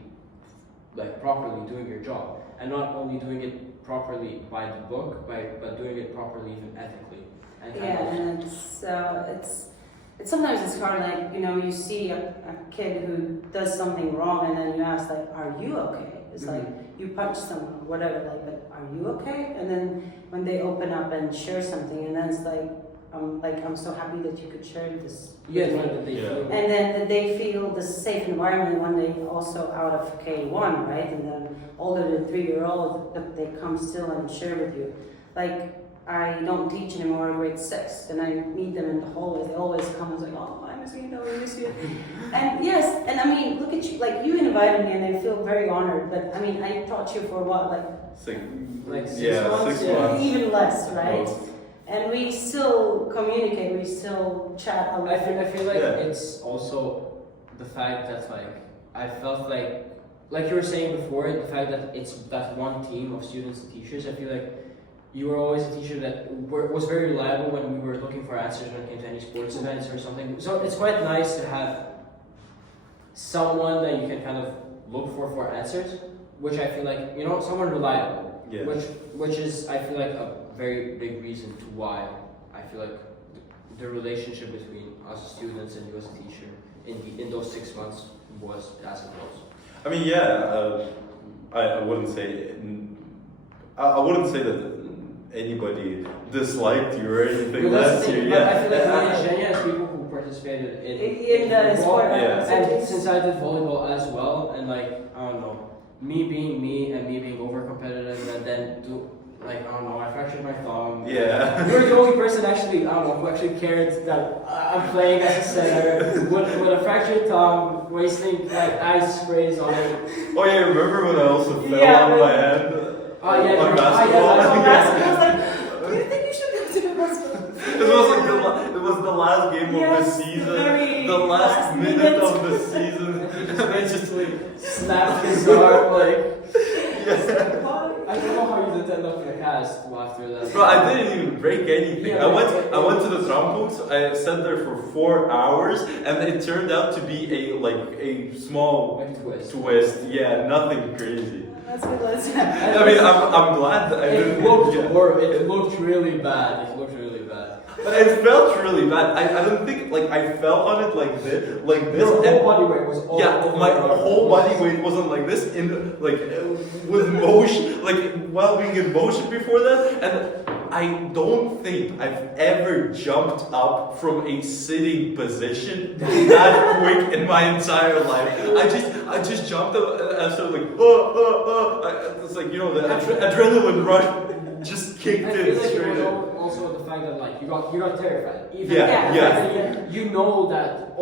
like properly doing your job, and not only doing it properly by the book, but doing it properly even ethically. And it's sometimes it's hard, like you see a kid who does something wrong, and then you ask like, are you okay? It's like you punch someone, whatever, like, but are you okay? And then when they open up and share something, and then it's like I'm so happy that you could share this. Yeah, and then that they feel the safe environment when they also out of K1, right? And then older than 3-year-old, but they come still and share with you. Like I don't teach anymore in grade 6, and I meet them in the hallways. They always come and say, "Oh, I'm Ms.Ginta, we miss you." And yes, and I mean, look at you. Like you invited me, and I feel very honored. But I mean, I taught you for what, like 6 months, 6 months, even less, right? Most. And we still communicate. We still chat a lot. I feel like it's also the fact that like I felt like you were saying before, the fact that it's that one team of students and teachers. I feel like you were always a teacher that was very reliable when we were looking for answers when it came to any sports events or something. So it's quite nice to have someone that you can kind of look for answers, which I feel like, someone reliable. Yeah. Which is, I feel like, a very big reason to why I feel like the relationship between us students and you as a teacher in those 6 months was as it was. I mean, I wouldn't say that anybody disliked you or anything last year. Yeah, I feel like me and Zhenya as people who participated in the sport, and since I did volleyball as well, and like I don't know, me being me and me being over competitive, and then I fractured my thumb. Yeah. You're the only person actually, who actually cared that I'm playing as a center with a fractured thumb, wasting like ice sprays on it. Oh yeah, remember when I also fell on my head? On basketball. I was like, do you think you should go to the basketball? It was the last game of the season, the last minute of the season. I just snapped his arm like. Yeah. I don't know how you didn't end up in a cast after that. Bro, I didn't even break anything. Yeah, I went to the trampoline. I sat there for 4 hours, and it turned out to be a small Like twist. Yeah, nothing crazy. That's good. I mean, I'm glad that I It didn't. looked yeah. horrible. It looked really bad. It looked really bad. But it felt really bad. I don't think like I fell on it like this, Your and- whole body weight was all yeah, over my your whole arms. body weight wasn't like this with motion, like while being in motion before that, and I don't think I've ever jumped up from a sitting position that quick in my entire life. I just jumped up and I started like, it's like, you know, the adrenaline rush just kicked I in feel like straight it in. was also the fact that like you got terrified. Even Yeah. You know that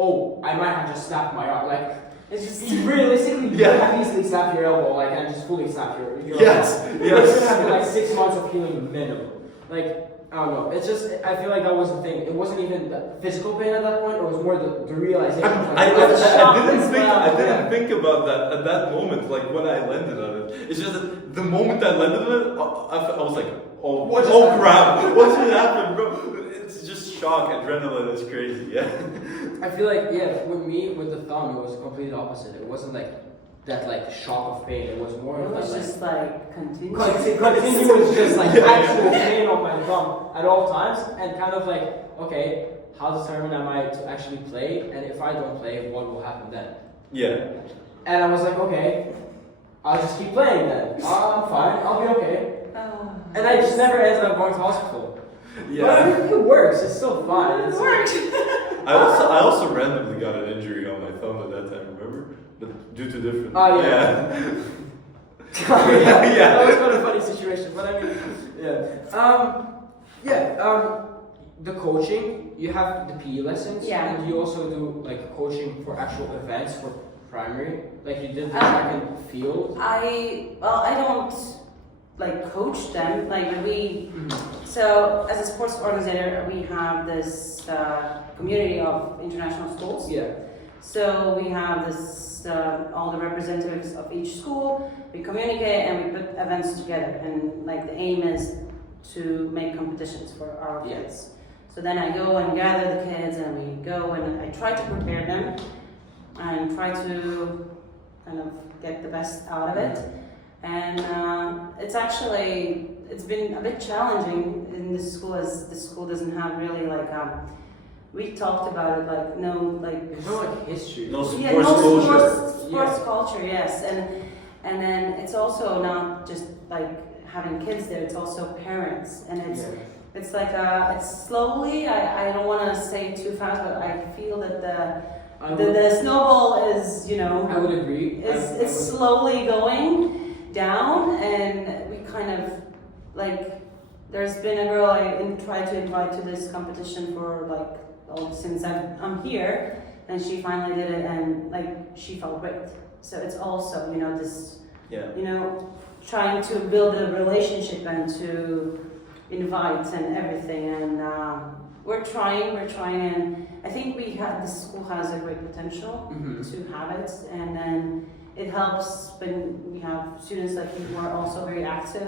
I might have just snapped my arm. Like It's just realistically, you Yeah. could have easily snapped your elbow, like and just fully snapped your Yes, arm. yes. It's gonna have like 6 months of healing minimum. Like I don't know. It's just I feel like that was the thing. It wasn't even the physical pain at that point. It was more the realization. I Well, didn't think about that at that moment, like when I landed on it. It's just that the moment I landed on it, I was like, What just oh happened? crap, what just happened, bro? It's just shock, adrenaline is crazy, yeah. I feel like with me with the thumb, it was completely opposite. It wasn't like that like shock of pain. It was more it of that was like. just like continuous. Continuous, just like Yeah. actual pain on my thumb at all times, and kind of like, okay, how determined am I to actually play? And if I don't play, what will happen then? Yeah. And I was like, okay, I'll just keep playing then. I'm fine, I'll be okay. Oh. And I just never ended up going to hospital. But I Yeah. mean, it works. It's still fine. It It's worked. I also randomly got an injury on my thumb at that time, remember? But due to different. Oh, yeah. Yeah. That was quite a funny situation, but I mean, the coaching, you have the PE lessons, Yeah. and you also do like coaching for actual events for primary, like you did the track and field. I don't like coach them. Like we, so as a sports organizer, we have this community of international schools. Yeah. So we have this all the representatives of each school. We communicate and we put events together. And like the aim is to make competitions for our Yeah. kids. So then I go and gather the kids and we go and I try to prepare them and try to kind of get the best out of it. And it's been a bit challenging in this school as the school doesn't have really like we talked about it like no like There's no like history. No yeah, sports no culture. sports culture, yes, and then it's also not just like having kids there; it's also parents, and it's like it's slowly. I don't want to say it too fast, but I feel that the snowball is I would agree. it's slowly going down, and we kind of like. There's been a girl I tried to invite to this competition for like since I'm here, and she finally did it, and like she felt great. So it's also this trying to build a relationship and to invite and everything, and we're trying, and I think the school has a great potential to have it, and then it helps when we have students like you who are also very active.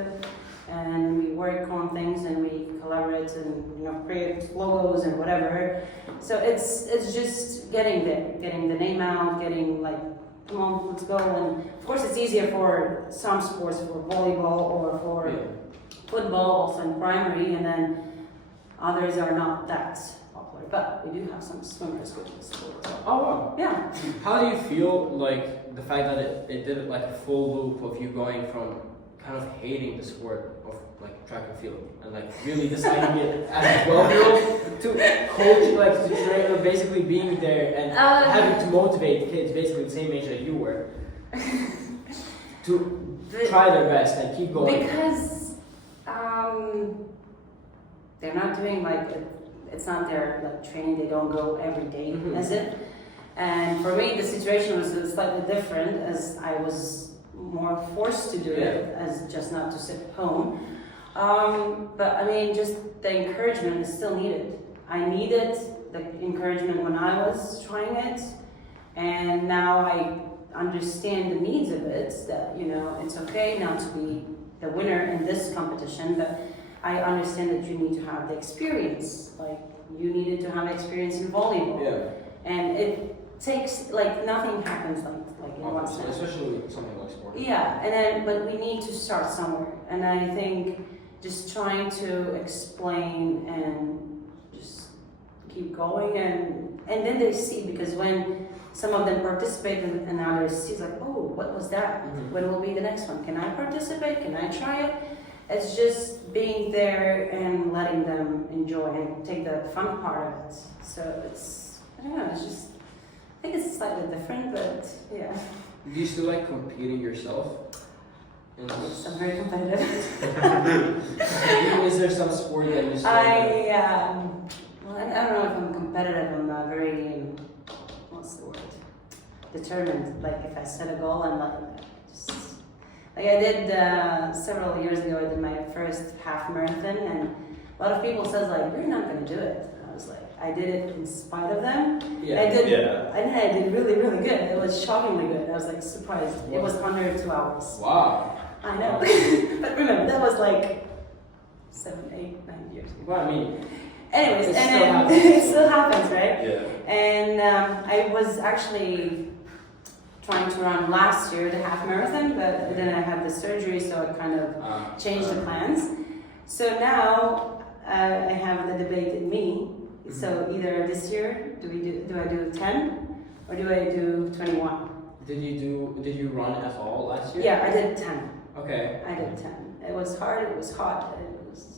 And we work on things and we collaborate and create logos and whatever. So it's just getting there, getting the name out, getting like, come on, let's go. And of course, it's easier for some sports, for volleyball or for football, also in primary, and then others are not that popular. But we do have some swimmers with this school as well. Oh wow. Yeah. How do you feel like the fact that it did like a full loop of you going from kind of hating the sport of like track and field and like really deciding it as a 12-year-old to coach, like to train, or basically being there and having to motivate kids basically the same age that you were to try their best and keep going? Because they're not doing like it's not their like training. They don't go every day, is it? And for me, the situation was slightly different, as I was more forced to do it as just not to sit home. But I mean, just the encouragement is still needed. I needed the encouragement when I was trying it, and now I understand the needs of it. That it's okay not to be the winner in this competition, but I understand that you need to have the experience. Like you needed to have experience in volleyball, and it takes like nothing happens like in one sense. Especially with something like sport. Yeah, and then but we need to start somewhere, and I think just trying to explain and just keep going, and then they see, because when some of them participate and others see, it's like, oh, what was that? When will be the next one? Can I participate? Can I try it? It's just being there and letting them enjoy and take the fun part of it. So it's, I don't know, it's just, I think it's slightly different, but yeah. Do you still like competing yourself? I'm very competitive. Is there some sport that you still Well, I don't know if I'm competitive. I'm very, what's the word? Determined. Like if I set a goal, I'm like I did several years ago. I did my first half marathon, and a lot of people says like, you're not going to do it. And I was like, I did it in spite of them. Yeah. I did really, really good. It was shockingly good. I was like surprised. It was under 2 hours. Wow. I know. But remember, that was like 7, 8, 9 years ago. Well, I mean, anyways, it and still then happens. it still happens, right? Yeah. And I was actually trying to run last year the half marathon, but then I had the surgery, so it kind of changed the plans. So now I have the debate in me. So either this year, do I do 10 or do I do 21? Did you run at all last year? Yeah, I did 10. Okay. I did 10. It was hard, it was hot,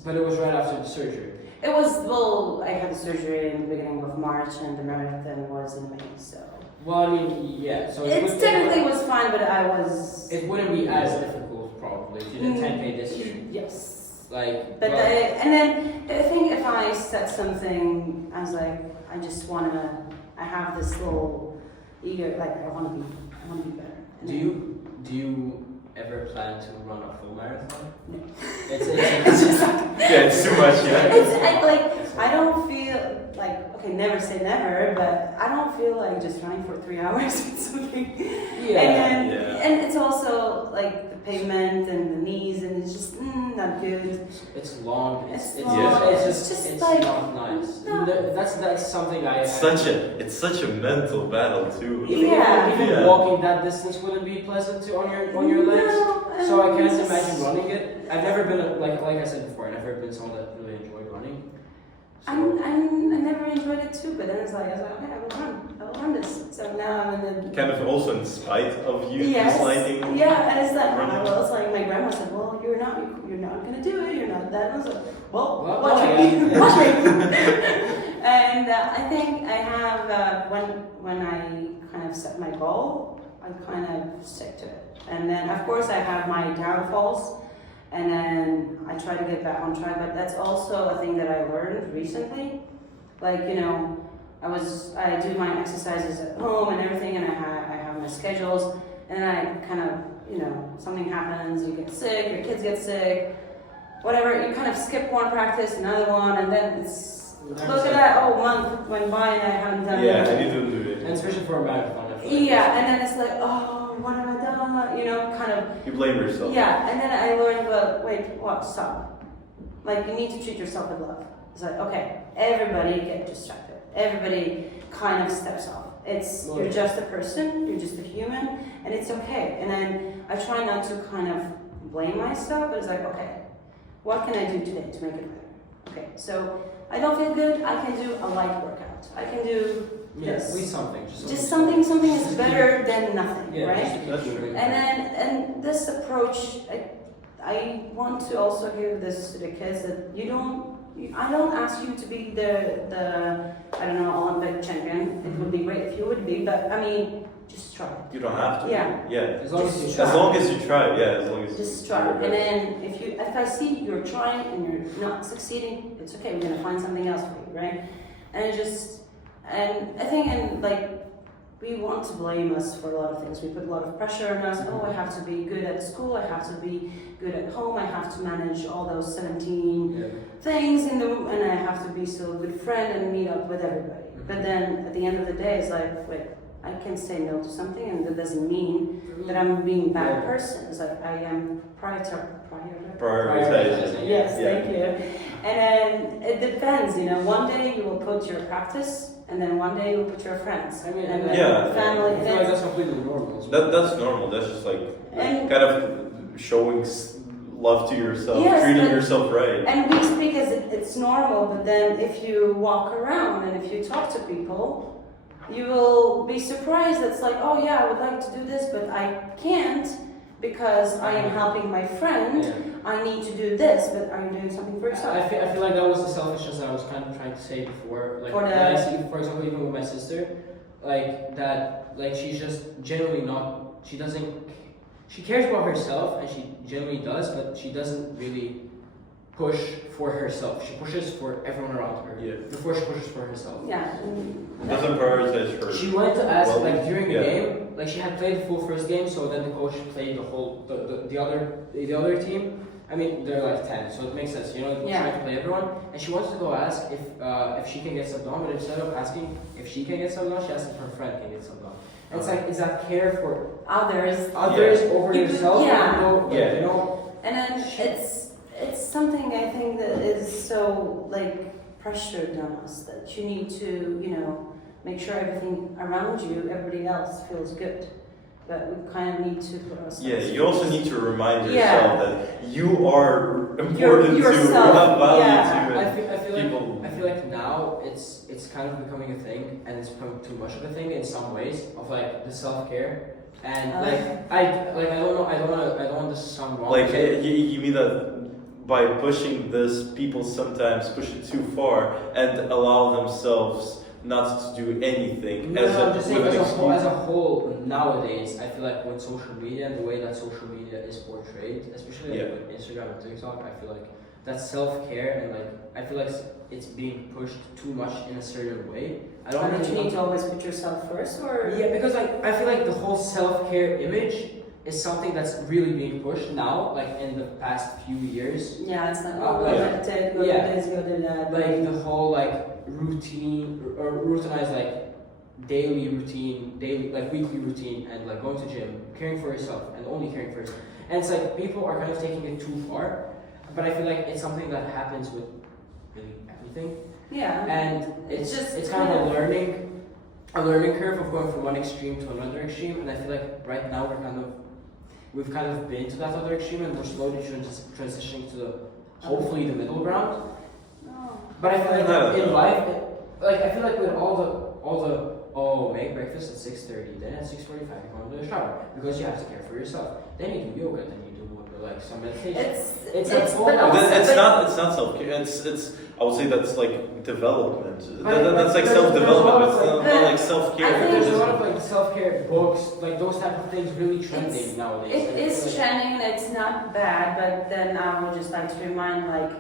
But it was right after the surgery. It was, well, I had the surgery in the beginning of March and the marathon was in May, so. Well, I mean, yeah. So It technically was fine, but I was. It wouldn't be as difficult probably if you did 10K this year. Yes. Like. But and then I think if I set something, I was like, I just wanna. I have this little ego, like I wanna be better. And Do you ever plan to run a full marathon? No. It's just Yeah, it's too much. Yeah. It's I don't feel like, okay, never say never, but I don't feel like just running for 3 hours with something. Yeah. And it's also like the pavement and the knees, and it's just not good. It's long. It's It's like not nice. no. That's something I. It's such a mental battle too. Yeah. Even walking that distance wouldn't be pleasant on your legs. No, So I can't imagine running it. I've never been like I said before. I've never been someone that really enjoyed running. So, I never enjoyed it too, but then it's like I was like, okay, I will run this. So now I'm in the Kind of also in spite of you yes, disliking. yeah, and it's like running. well, it's like my grandma said, well, you're not gonna do it, you're not that. And I was like, well, Well, watch yeah. me, watch me. And I think I have when I kind of set my goal, I kind of stick to it. And then of course I have my downfalls. And then I try to get back on track, but that's also a thing that I learned recently. Like, you know, I do my exercises at home and everything, and I have my schedules, and then I kind of, you know, something happens, you get sick, your kids get sick, whatever, you kind of skip one practice, another one, and then it's, look at that, oh, month went by and I haven't done Yeah, it. I need to do and it. especially for a marathon. I feel like Yeah, and then it's like, oh, what have I done? You know, kind of. You blame yourself. Yeah, and then I learned, well, wait, what? Stop. Like, you need to treat yourself with love. It's like, okay, everybody get distracted. Everybody kind of steps off. You're just a person, you're just a human, and it's okay. And then I try not to kind of blame myself, but it's like, okay, what can I do today to make it better? Okay, so I don't feel good, I can do a light workout. I can do yes, this. at least something. Just something is better than nothing, Yeah, right? That's true. And this approach, I want to also give this to the kids that I don't ask you to be the I don't know, Olympic champion. It would be great if you would be, but I mean, just try. You don't have to. Yeah. Yeah. As long as you Just try. As long as you try. Yeah. As long as Just you try. do your And best. then if I see you're trying and you're not succeeding, it's okay. We're gonna find something else for you, right? And I think we want to blame us for a lot of things. We put a lot of pressure on us. Oh, I have to be good at school. I have to be good at home. I have to manage all those 17 things and I have to be still a good friend and meet up with everybody. But then at the end of the day, it's like, wait, I can say no to something, and that doesn't mean that I'm being a bad person. It's like I am Prioritizing. Yes, Yeah. thank you. And then it depends, you know. One day you will put your practice, and then one day you will put your friends. I mean, and then yeah, family. I and feel like it's- that's completely normal. As well. That's normal. That's just like And- kind of showing love to yourself, Yes, treating but- yourself right. And we speak as it's normal, but then if you walk around and if you talk to people, you will be surprised. It's like, oh yeah, I would like to do this, but I can't because I am helping my friend. Yeah. I need to do this, but are you doing something for yourself? I feel like that was the selfishness that I was kind of trying to say before. Like, For the- that I see, for example, even with my sister, like that, like she's just generally not. She doesn't. She cares about herself, and she generally does, but she doesn't really push for herself. She pushes for everyone around her Yeah. before she pushes for herself. Yeah. Doesn't prioritize her. She went to ask Well, like during the yeah. game, like she had played the full first game, so then the coach played the whole the other team. I mean, they're like 10, so it makes sense, you know, Yeah. trying to play everyone. And she wanted to go ask if she can get subbed on, but instead of asking if she can get subbed on, she asked if her friend can get subbed on. And it's like, is that care for Others. others over You- yourself? yeah. Even though, like, Yeah. you know, And then it's something I think that is so like pressured on us that you need to, you know, make sure everything around you, everybody else feels good. But we kind of need to put ourselves. Yeah, you also need to remind Yeah. yourself that you are important yourself, to have value yeah. to I and feel people. like I feel like now it's kind of becoming a thing, and it's becoming too much of a thing in some ways of like the self care. And like I don't know, I don't want this to sound wrong. Like you mean that by pushing this, people sometimes push it too far and allow themselves not to do anything. No, I'm just saying with an as a excuse. whole nowadays, I feel like with social media and the way that social media is portrayed, especially like Yeah. with Instagram and TikTok, I feel like that self care and like I feel like it's being pushed too much in a certain way. I don't And that you really need to always put yourself first, or Yeah, because like I feel like the whole self-care image is something that's really being pushed now, like in the past few years. yeah, it's like Oh, oh, go yeah. meditate, go Yeah. do this, go do that. Like the whole like routine or routinized like daily routine, like weekly routine, and like going to gym, caring for yourself, and only caring for yourself. And it's like people are kind of taking it too far, but I feel like it's something that happens with really everything. Yeah. And it's kind of a learning curve of going from one extreme to another extreme, and I feel like right now we've kind of been to that other extreme, and we're slowly transitioning to hopefully the middle ground. No. But I feel like Yeah. in life, like I feel like with all the make breakfast at 6:30, then at 6:45 you go into the shower because you have to care for yourself. Then you do yoga, then you do like some meditation. It's a whole but lot. also- It's not self care. It's I would say that's like development. That's like there's- self development. there's It's a lot not, of, not like self I care. think There's a lot of like self-care books, like those type of things, really trending It's- nowadays. It And I is feel like- trending and it's not bad, but then I would just like to remind like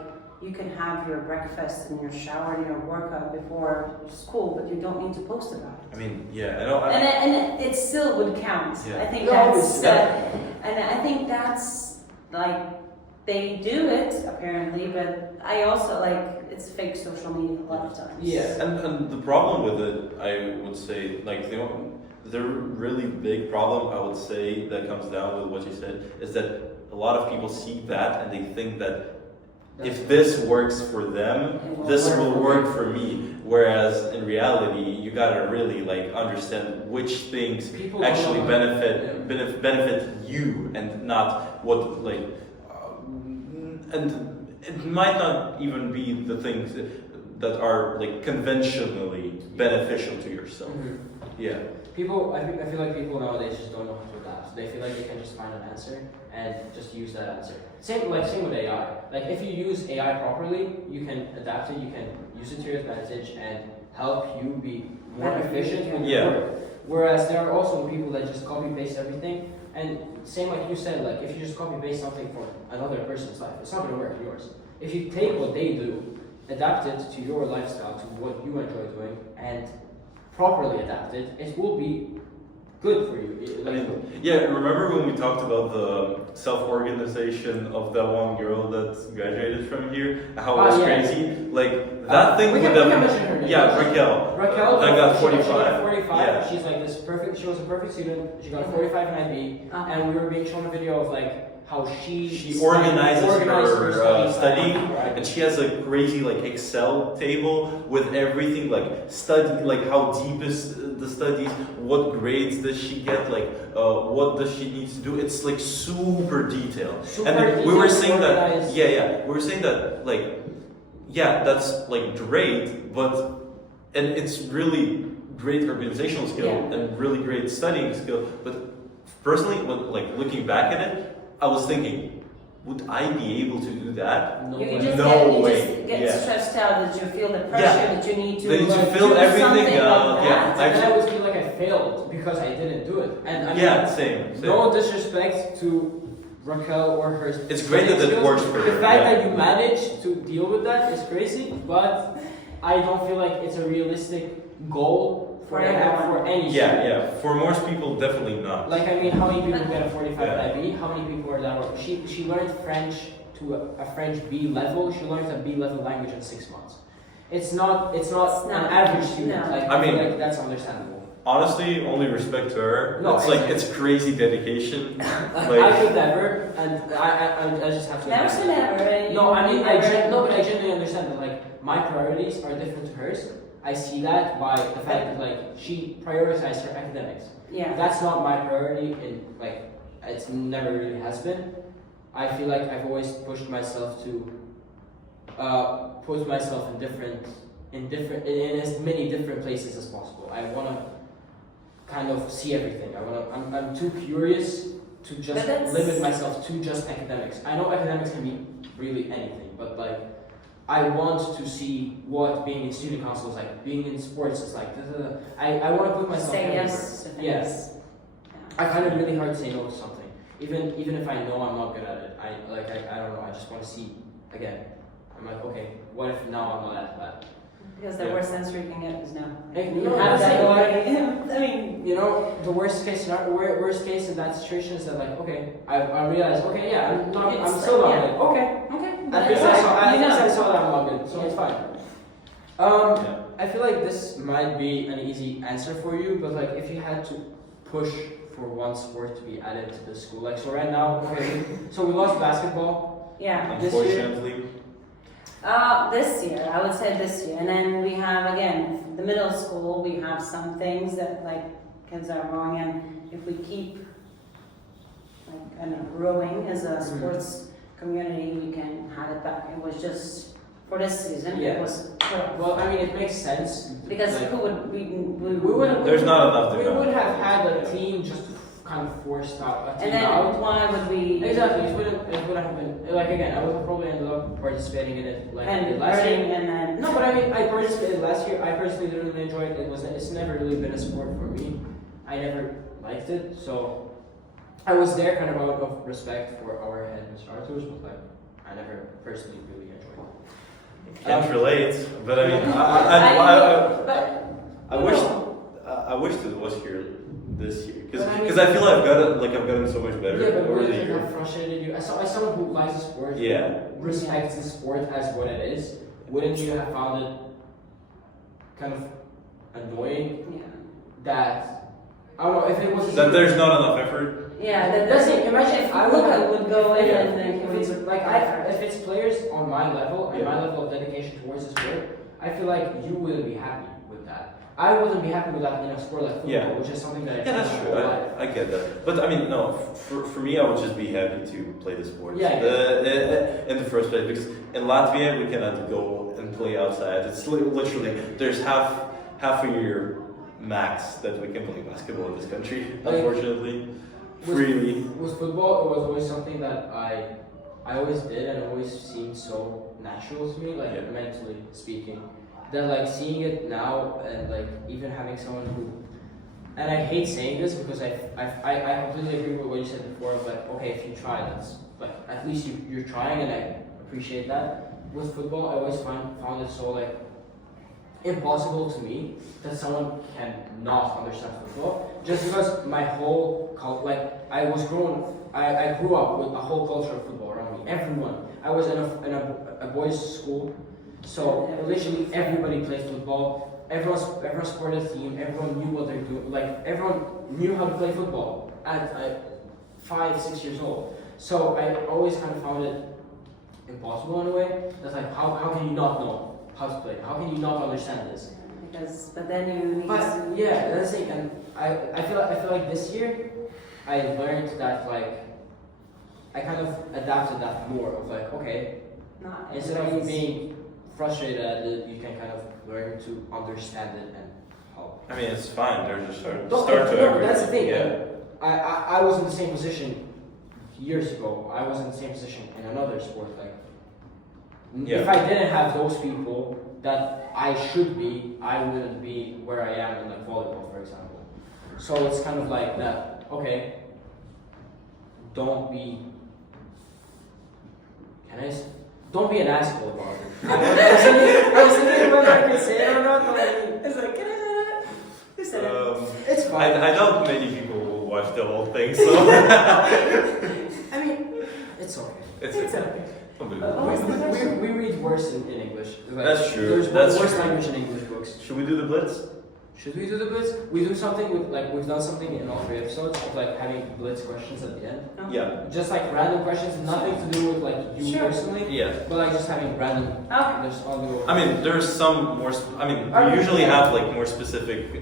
you can have your breakfast and your shower and your workout before school, but you don't need to post about it. I mean, yeah, I know. And it still would count. Yeah. I think No, that's it's- and I think that's like they do it apparently, but I also like it's fake social media a lot of times. Yeah. And the problem with it, I would say, like the really big problem I would say that comes down with what you said is that a lot of people see that and they think that if this works for them, this will work for me. Whereas in reality, you gotta really like understand which things People actually don't know. benefit you and not what like and it might not even be the things that are like conventionally beneficial to yourself. Mhm. Yeah. People, I feel like people nowadays just don't know how to adapt. They feel like they can just find an answer and just use that answer. Same with AI. Like if you use AI properly, you can adapt it. You can use it to your advantage and help you be more Better. efficient with Yeah. your work. Whereas there are also people that just copy paste everything. And same like you said, like if you just copy paste something from another person's life, it's not gonna work in yours. If you take what they do, adapt it to your lifestyle, to what you enjoy doing, and properly adapt it, it will be good for you. I mean, yeah, remember when we talked about the self-organization of that one girl that graduated from here? How it was crazy? Like, that thing with we can mention her name. Yeah, Raquel. Raquel, that got 45. She got 45. Yeah. She's like this perfect, she was a perfect student. She got 45 in IB. And we were being shown a video of like, how she organizes her study, right? and she has a crazy like Excel table with everything like study, like how deep is the studies, what grades does she get, like what does she need to do. It's like super detailed. We were saying that, we were saying that like, yeah, that's like great, but and it's really great organizational skill and really great studying skill. But personally, when like looking back at it, I was thinking, would I be able to do that? You way. just get stressed out, that you feel the pressure, that you need to, That you like, fill do everything something out. like Yeah, that. And I always feel like I failed because I didn't do it. And I mean, same. no disrespect to Raquel or her. It's great that it works for her. The fact that you managed to deal with that is crazy, but I don't feel like it's a realistic goal for any student. For most people, definitely not. Like, I mean, how many people get a 45 IB? How many people are that? She learned French to a French B level. She learned a B level language in 6 months. It's not an average student. No. Like, I mean, like that's understandable. Honestly, only respect to her. No, it's like it's crazy dedication. Like, I could never, and I just have to. Never say never. No, I mean, but I genuinely understand that like my priorities are different to hers. I see that by the fact that like she prioritized her academics. Yeah. That's not my priority, and like it's never really has been. I feel like I've always pushed myself to put myself in as many different places as possible. I want to kind of see everything. I'm too curious to just limit myself to just academics. I know academics can be really anything, but like I want to see what being in student council is like, being in sports is like. I want to put myself Say everywhere. yes to things. Yes. I find it really hard to say no to something, even if I know I'm not good at it. I don't know. I just want to see again. I'm like, okay, what if now I'm not at that? Because the worst answer you can get is no. No, have that's that like, already. I mean, you know, the worst case in that situation is that like, okay, I realize, okay, yeah, I'm still not good. Okay. At least I saw that I'm not good, so it's fine. I feel like this might be an easy answer for you, but like if you had to push for one sport to be added to the school, like so right now, okay, so we lost basketball. yeah. unfortunately. This year, I would say this year, and then we have again the middle school. We have some things that like kids are growing, and if we keep like kind of growing as a sports community, we can have it back. It was just for this season. Yeah. It was Well, I mean, it makes sense because like, who would we wouldn't. There's not enough to We go. would have had a team just to kind of force out a team and then out. why would we Exactly, it wouldn't have been like again. I would have probably ended up participating in it like I did and last year. learning and then No, but I mean, I participated last year. I personally didn't really enjoy it. It's never really been a sport for me. I never liked it, so I was there kind of out of respect for our head Mr. Arthurs, but like I never personally really enjoyed it. Can't relate, but I mean, I wish it was here this year because I feel I've gotten so much better Yeah, but over would the it year. have frustrated you? As someone who likes the sport, Yeah. respects the sport as what it is, wouldn't you have found it kind of annoying that I don't know if it was That there's not enough effort. That's it. Imagine if I would go in and then if it's like if it's players on my level and my level of dedication towards the sport, I feel like you wouldn't be happy with that. I wouldn't be happy with that in a sport like football, which is something that I Yeah, that's true. I get that. But I mean, no, for me, I would just be happy to play the sport. In the first place, because in Latvia, we cannot go and play outside. It's literally, there's half a year max that we can play basketball in this country, unfortunately. Freely. With football, it was always something that I always did and always seemed so natural to me, like mentally speaking. That like seeing it now and like even having someone who, and I hate saying this because I completely agree with what you said before of like, okay, if you try, that's like at least you're trying and I appreciate that. With football, I always found it so like impossible to me that someone can not understand football just because my whole I grew up with a whole culture of football around me. Everyone. I was in a boys' school, so literally everybody played football. Everyone supported a team. Everyone knew what they're doing. Like everyone knew how to play football at 5-6 years old. So I always kind of found it impossible in a way. That's like how can you not know how to play? How can you not understand this? But then you need to. Yeah, that's the thing. And I feel like this year I learned that like I kind of adapted that more of like okay, instead of being frustrated at it, you can kind of learn to understand it and help. I mean, it's fine. There's a start No, to everything. that's the thing. Yeah. I was in the same position years ago. I was in the same position in another sport. Like, if I didn't have those people that I should be, I wouldn't be where I am in like volleyball, for example. So it's kind of like that. Okay, don't be. Don't be an asshole about it. I was thinking whether I could say it or not, but It's like, can I say that? Who said it? it's fine. I doubt many people will watch the whole thing, so I mean, it's okay. It's okay. We read worse in English. Like, That's true. There's That's worse true. language in English books. Should we do the blitz? Should we do the blitz? We do something with we've done something in all 3 episodes of like having blitz questions at the end. Yeah. Just like random questions, nothing to do with like you personally. Yeah. But like just having random. Okay. There's all the. I mean, there's some more. We usually have like more specific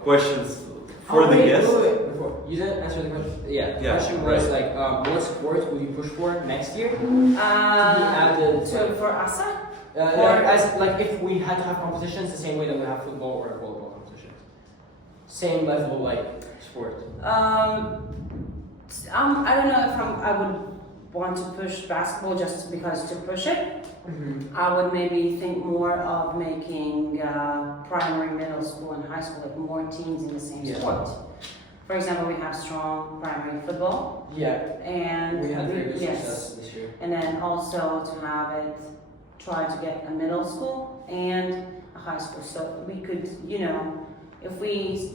questions for the guests. Before. You didn't answer the question. Yeah. The Yeah, question was right. like, what sport will you push for next year? Added. For ASA? Like if we had to have competitions the same way that we have football or volleyball competitions, same level like sport. I don't know if I would want to push basketball just because to push it. I would maybe think more of making primary, middle school, and high school like more teams in the same sport. For example, we have strong primary football. Yeah. And we had very good success this year. And then also to have it try to get a middle school and a high school. So we could, if we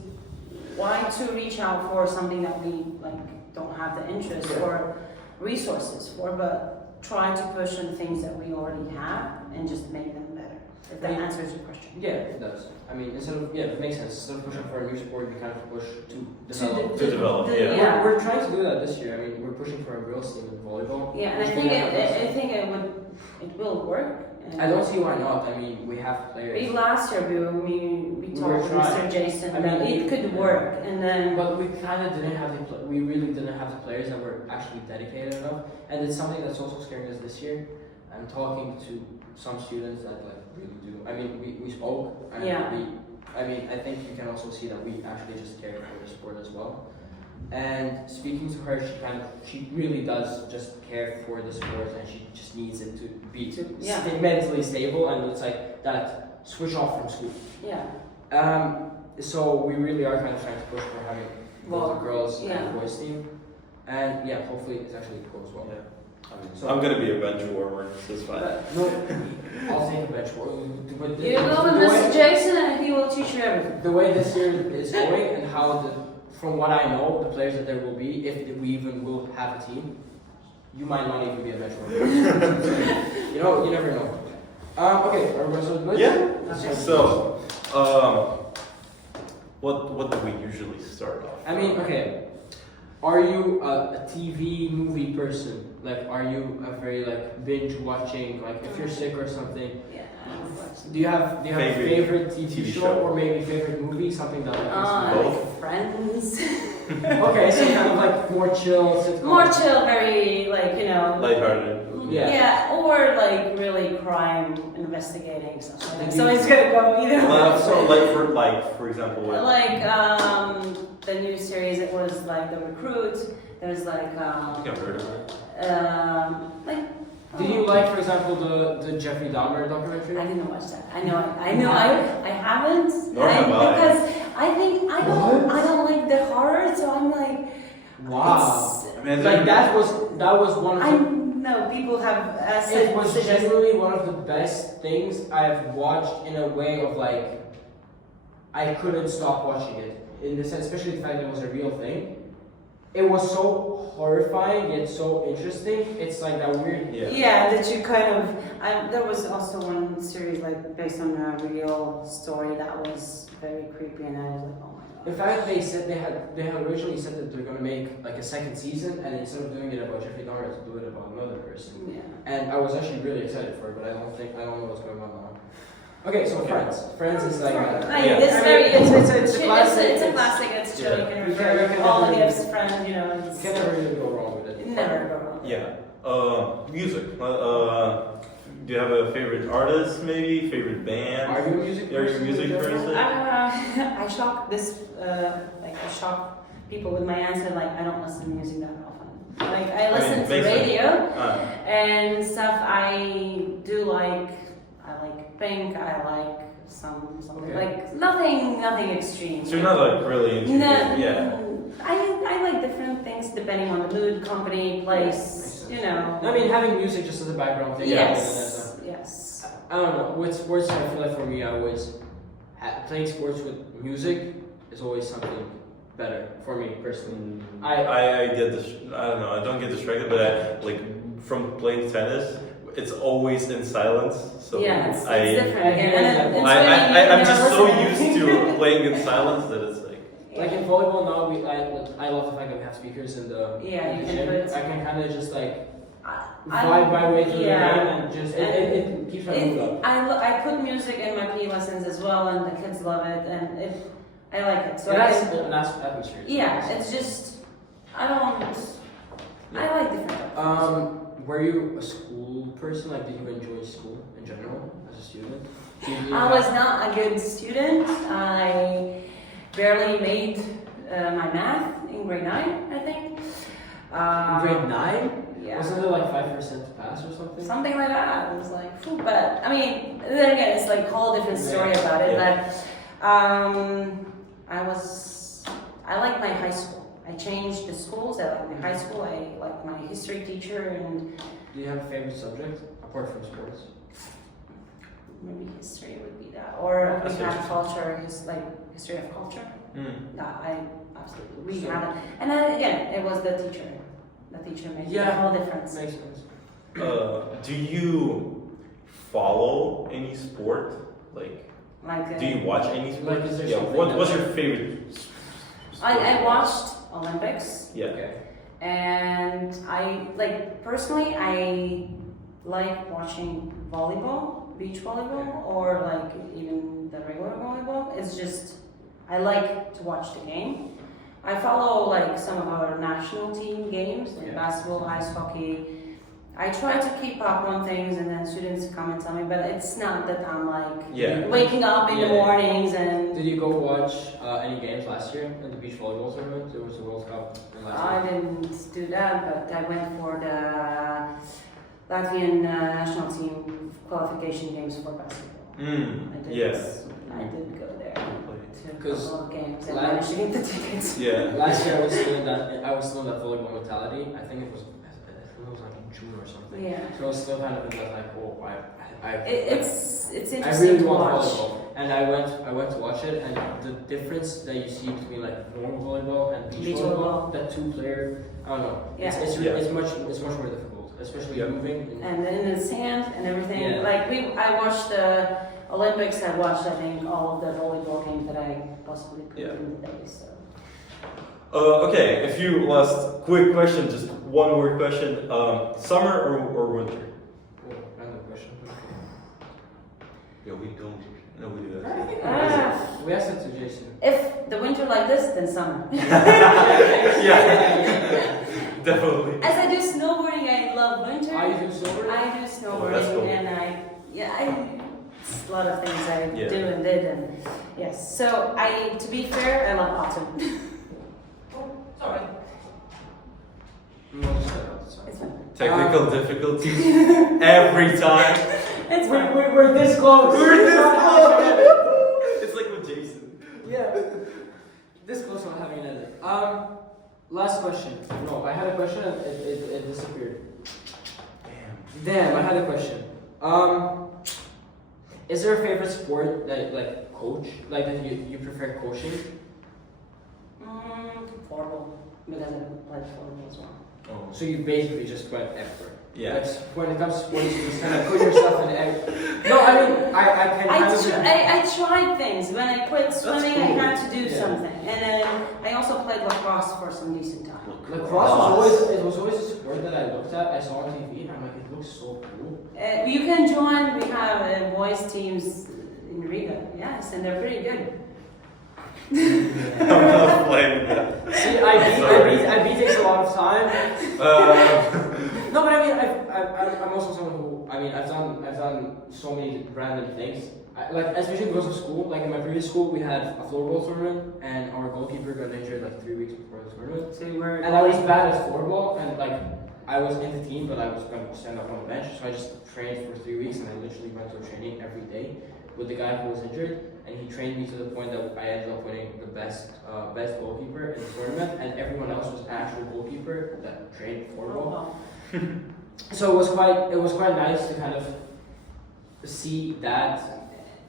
want to reach out for something that we like don't have the interest or resources for, but try to push on things that we already have and just make them better. If that answers your question. Yeah, it does. I mean, it makes sense. Instead of pushing for a new sport, we kind of push to develop. To develop, yeah. We're trying to do that this year. I mean, we're pushing for a girls' team in volleyball. Yeah, and I think it will work. And I don't see why not. I mean, we have players. Last year we told Mr. Jason that it could work, and then. But we kind of didn't have we really didn't have the players that were actually dedicated enough, and it's something that's also scaring us this year. I'm talking to some students that like really do. I mean, we spoke, and I think you can also see that we actually just care for the sport as well. And speaking to her, she really does just care for the sport, and she just needs it to be mentally stable, and it's like that switch off from school. Yeah. So we really are kind of trying to push for having both the girls and boys team, and hopefully it actually goes well. Yeah. I'm gonna be a bench warmer, so it's fine. No, I'll take a bench warmer. You go with Mr. Jason, and he will teach you everything. The way this year is going, and from what I know, the players that there will be, if we even will have a team, you might not even be a bench warmer. You never know. Okay, are we going to do it? Yeah. So, what do we usually start off? I mean, okay. Are you a TV movie person? Like, are you a very like binge watching? Like, if you're sick or something. Yeah. Do you have a favorite TV show or maybe favorite movie? Something that like Friends. Okay, so kind of like more chill. More chill, very lighthearted. Yeah, or like really crime investigating something. So it's gonna go either way. So for example, what? Like the new series, it was like The Recruit. There's like I think I've heard of it. Did you like, for example, the Jeffrey Dahmer documentary? I didn't watch that. I haven't. Nor have I. Because I think I don't like the horror, so I'm like. Wow. I mean, like that was one of the. No, people have It was suggested. genuinely one of the best things I've watched in a way of like, I couldn't stop watching it. In the sense, especially the fact that it was a real thing. It was so horrifying yet so interesting. It's like that weird. Yeah, that you kind of. There was also one series like based on a real story that was very creepy, and I was like, oh my god. In fact, they said they had originally said that they're gonna make like a second season, and instead of doing it about Jeffrey Dahmer, to do it about another person. Yeah. And I was actually really excited for it, but I don't know what's going on now. Okay, so Friends. Friends is like. It's very. It's a classic. It's a classic. It's true. Yeah. You can refer all the gifts, friend. You know. You It's, can never really go wrong with it. never go wrong. Yeah. Music. Do you have a favorite artist, maybe? Favorite band? Are you a music Are you a person? music person? I shock this. I shock people with my answer. Like I don't listen to music that often. Like I listen to makes sense. radio and stuff. I do like. I like Pink. I like something Okay. like nothing extreme. So you're not like really into music? Yeah. I like different things depending on the mood, company, place. You know. I mean, having music just as a background thing. Yes. Yes. I don't know. With sports, I feel like for me, I always playing sports with music is always something better for me personally. I get this. I don't know. I don't get distracted, but I, like from playing tennis, it's always in silence. So Yeah, it's I, different. Yeah. And I'm just so used to playing in silence that it's like. Like in volleyball now, I love the fact that we have speakers in the Yeah, in you the can gym. put- I can kind of just like I- vibe my way through yeah. the game and just it keeps my mood up. I put music in my PE lessons as well, and the kids love it, and I like it. So So that's I, an atmosphere. yeah, it's just I like different. Were you a school person? Like, did you enjoy school in general as a student? I was not a good student. I barely made my math in grade 9, I think. Grade 9? Yeah. Wasn't it like 5% to pass or something? Something like that. It was like, phew, but I mean, then again, it's like a whole different story about it. Yeah. But I like my high school. I changed the schools. I like my high school. I like my history teacher, and Do you have a favorite subject apart from sports? maybe history would be that. Or we That's had interesting. culture, like history of culture. Mm. No, I absolutely we So- had it. And then again, it was the teacher. The teacher made a whole difference. Makes sense. Do you follow any sport? Like, Like do you watch any sport? Like, is there Yeah. something What's that- your favorite? I watched Olympics. Yeah. Okay. And I like personally I like watching volleyball, beach volleyball, or like even the regular volleyball. It's just I like to watch the game. I follow like some of our national team games, like Yeah. basketball, ice hockey. I try to keep up on things, and then students come and tell me, but it's not that I'm like Yeah. waking up in the Yeah. mornings and Did you go watch any games last year in the beach volleyball tournament? There was a World Cup in last I year. didn't do that, but I went for the Latvian national team qualification games for basketball. I did. Yes. I did go there to a 'Cause couple of games and last- managed to get the tickets. Yeah. Last year I was still in that volleyball mentality. I think it was like in June or something. Yeah. So I was still kind of in that like, oh, It's I interesting really to want watch. volleyball, and I went to watch it, and the difference that you see between like normal volleyball and beach Beach volleyball, volleyball. that two-player, I don't know, Yeah. it's much more difficult, especially Yeah. moving. And in the sand and everything. Yeah. Like I watched the Olympics. I watched I think all of the volleyball games that I possibly could Yeah. in the day. So. Okay. A few last quick questions. Just one word question. Summer or winter? Oh, random question. Yeah, we don't. No, we do I that. think Ah. we asked it to Jason. If the winter like this, then summer. Yeah. Definitely. As I do snowboarding, I love winter. Are you doing snowboarding? I do snowboarding, that's cool. and it's a lot of things I Yeah. do and did, and yes. So to be fair, I love autumn. Sorry, No, just that, it's fine. it's fine. Technical difficulties every time. It's fine. We're this close. We're this close. It's like with Jason. Yeah. This close to having an edit. Last question. No, I had a question and it disappeared. Damn, I had a question. Is there a favorite sport that like coach, like that you prefer coaching? Football, because I played football as well. Oh. So you basically just went effort. Yeah. Like, when it comes to sports, you just kind of put yourself in every. No, I mean I can. I tried things. When I played swimming, cool. I had to do Yeah. something, and then I also played lacrosse for some decent time. Lacrosse was always a sport that I looked at. I saw on TV, and I'm like, it looks so cool. You can join. We have boys teams in Riga. Yes, and they're pretty good. I'm not playing that. See, IB takes a lot of time. No, but I mean, I'm also someone who, I mean, I've done so many random things. Like, especially because of school. Like in my previous school, we had a floorball tournament, and our goalkeeper got injured like 3 weeks before the tournament. So you were. And I was bad at floorball, and like I was in the team, but I was going to stand up on the bench. So I just trained for 3 weeks, and I literally went to training every day with the guy who was injured, and he trained me to the point that I ended up winning the best goalkeeper in the tournament, and everyone else was actual goalkeeper that trained floorball. So it was quite nice to kind of see that.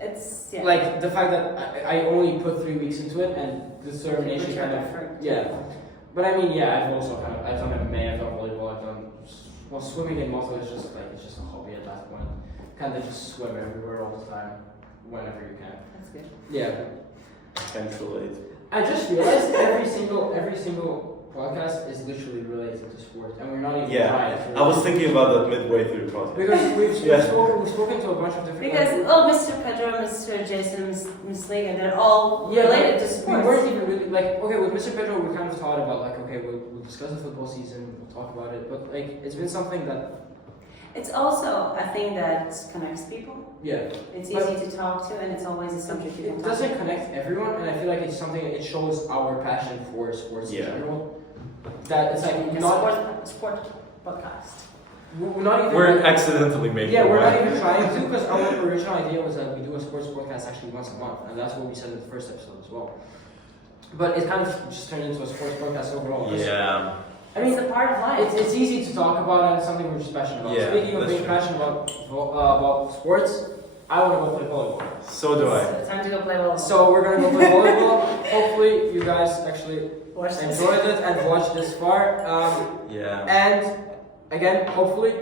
It's Like the fact that I only put 3 weeks into it, and the determination kind of But I mean, yeah, I've done MMA, I've done volleyball, I've done swimming and muscle is just like it's just a hobby at that point. Kind of just swim everywhere all the time, whenever you can. That's good. Yeah. Can't relate. I just realized every single podcast is literally related to sport, and we're not even trying to. I was thinking about that midway through the podcast. Because we've spoken to a bunch of different. Because Mr. Pedro, Mr. Jason, Ms. Liga, they're all related to sports. We weren't even really like with Mr. Pedro, we kind of thought about like we'll discuss the football season, we'll talk about it, but like it's been something that. It's also a thing that connects people. Yeah. It's easy to talk to, and it's always a subject you It can talk doesn't to. connect everyone, and I feel like it's something. It shows our passion for sports in general. That it's like sport podcast. We're not even. We're accidentally making. Yeah, we're not even trying to, because our original idea was that we do a sports podcast actually once a month, and that's what we said in the first episode as well. But it kind of just turned into a sports podcast overall. Yeah. I mean, it's a part of life. It's easy to talk about, and it's something we're just passionate about. Yeah, Speaking of that's being true. passionate about sports, I want to go play volleyball. So do I. It's time to go play volleyball. So we're gonna go play volleyball. Hopefully, you guys actually Watch this. enjoyed it and watched this far. Yeah. And again, hopefully,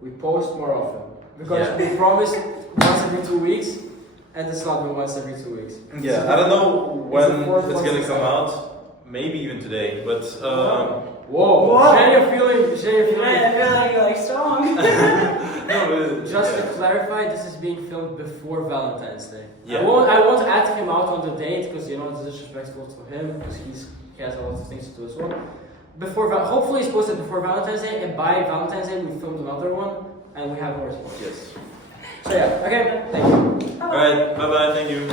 we post more often, because Yeah. we promised once every 2 weeks, and it's not been once every 2 weeks. Yeah. I don't know when fourth it's one gonna since come then. out. Maybe even today, but Whoa! What? Share your feeling. Share your feeling. I feel like you're like strong. no, Just to clarify, this is being filmed before Valentine's Day. Yeah. I won't add him out on the date, because it's disrespectful to him, because he has a lot of things to do as well. Hopefully it's posted before Valentine's Day, and by Valentine's Day we filmed another one, and we have more to post. Yes. So yeah, okay, thank you. All right. Bye bye. Thank you.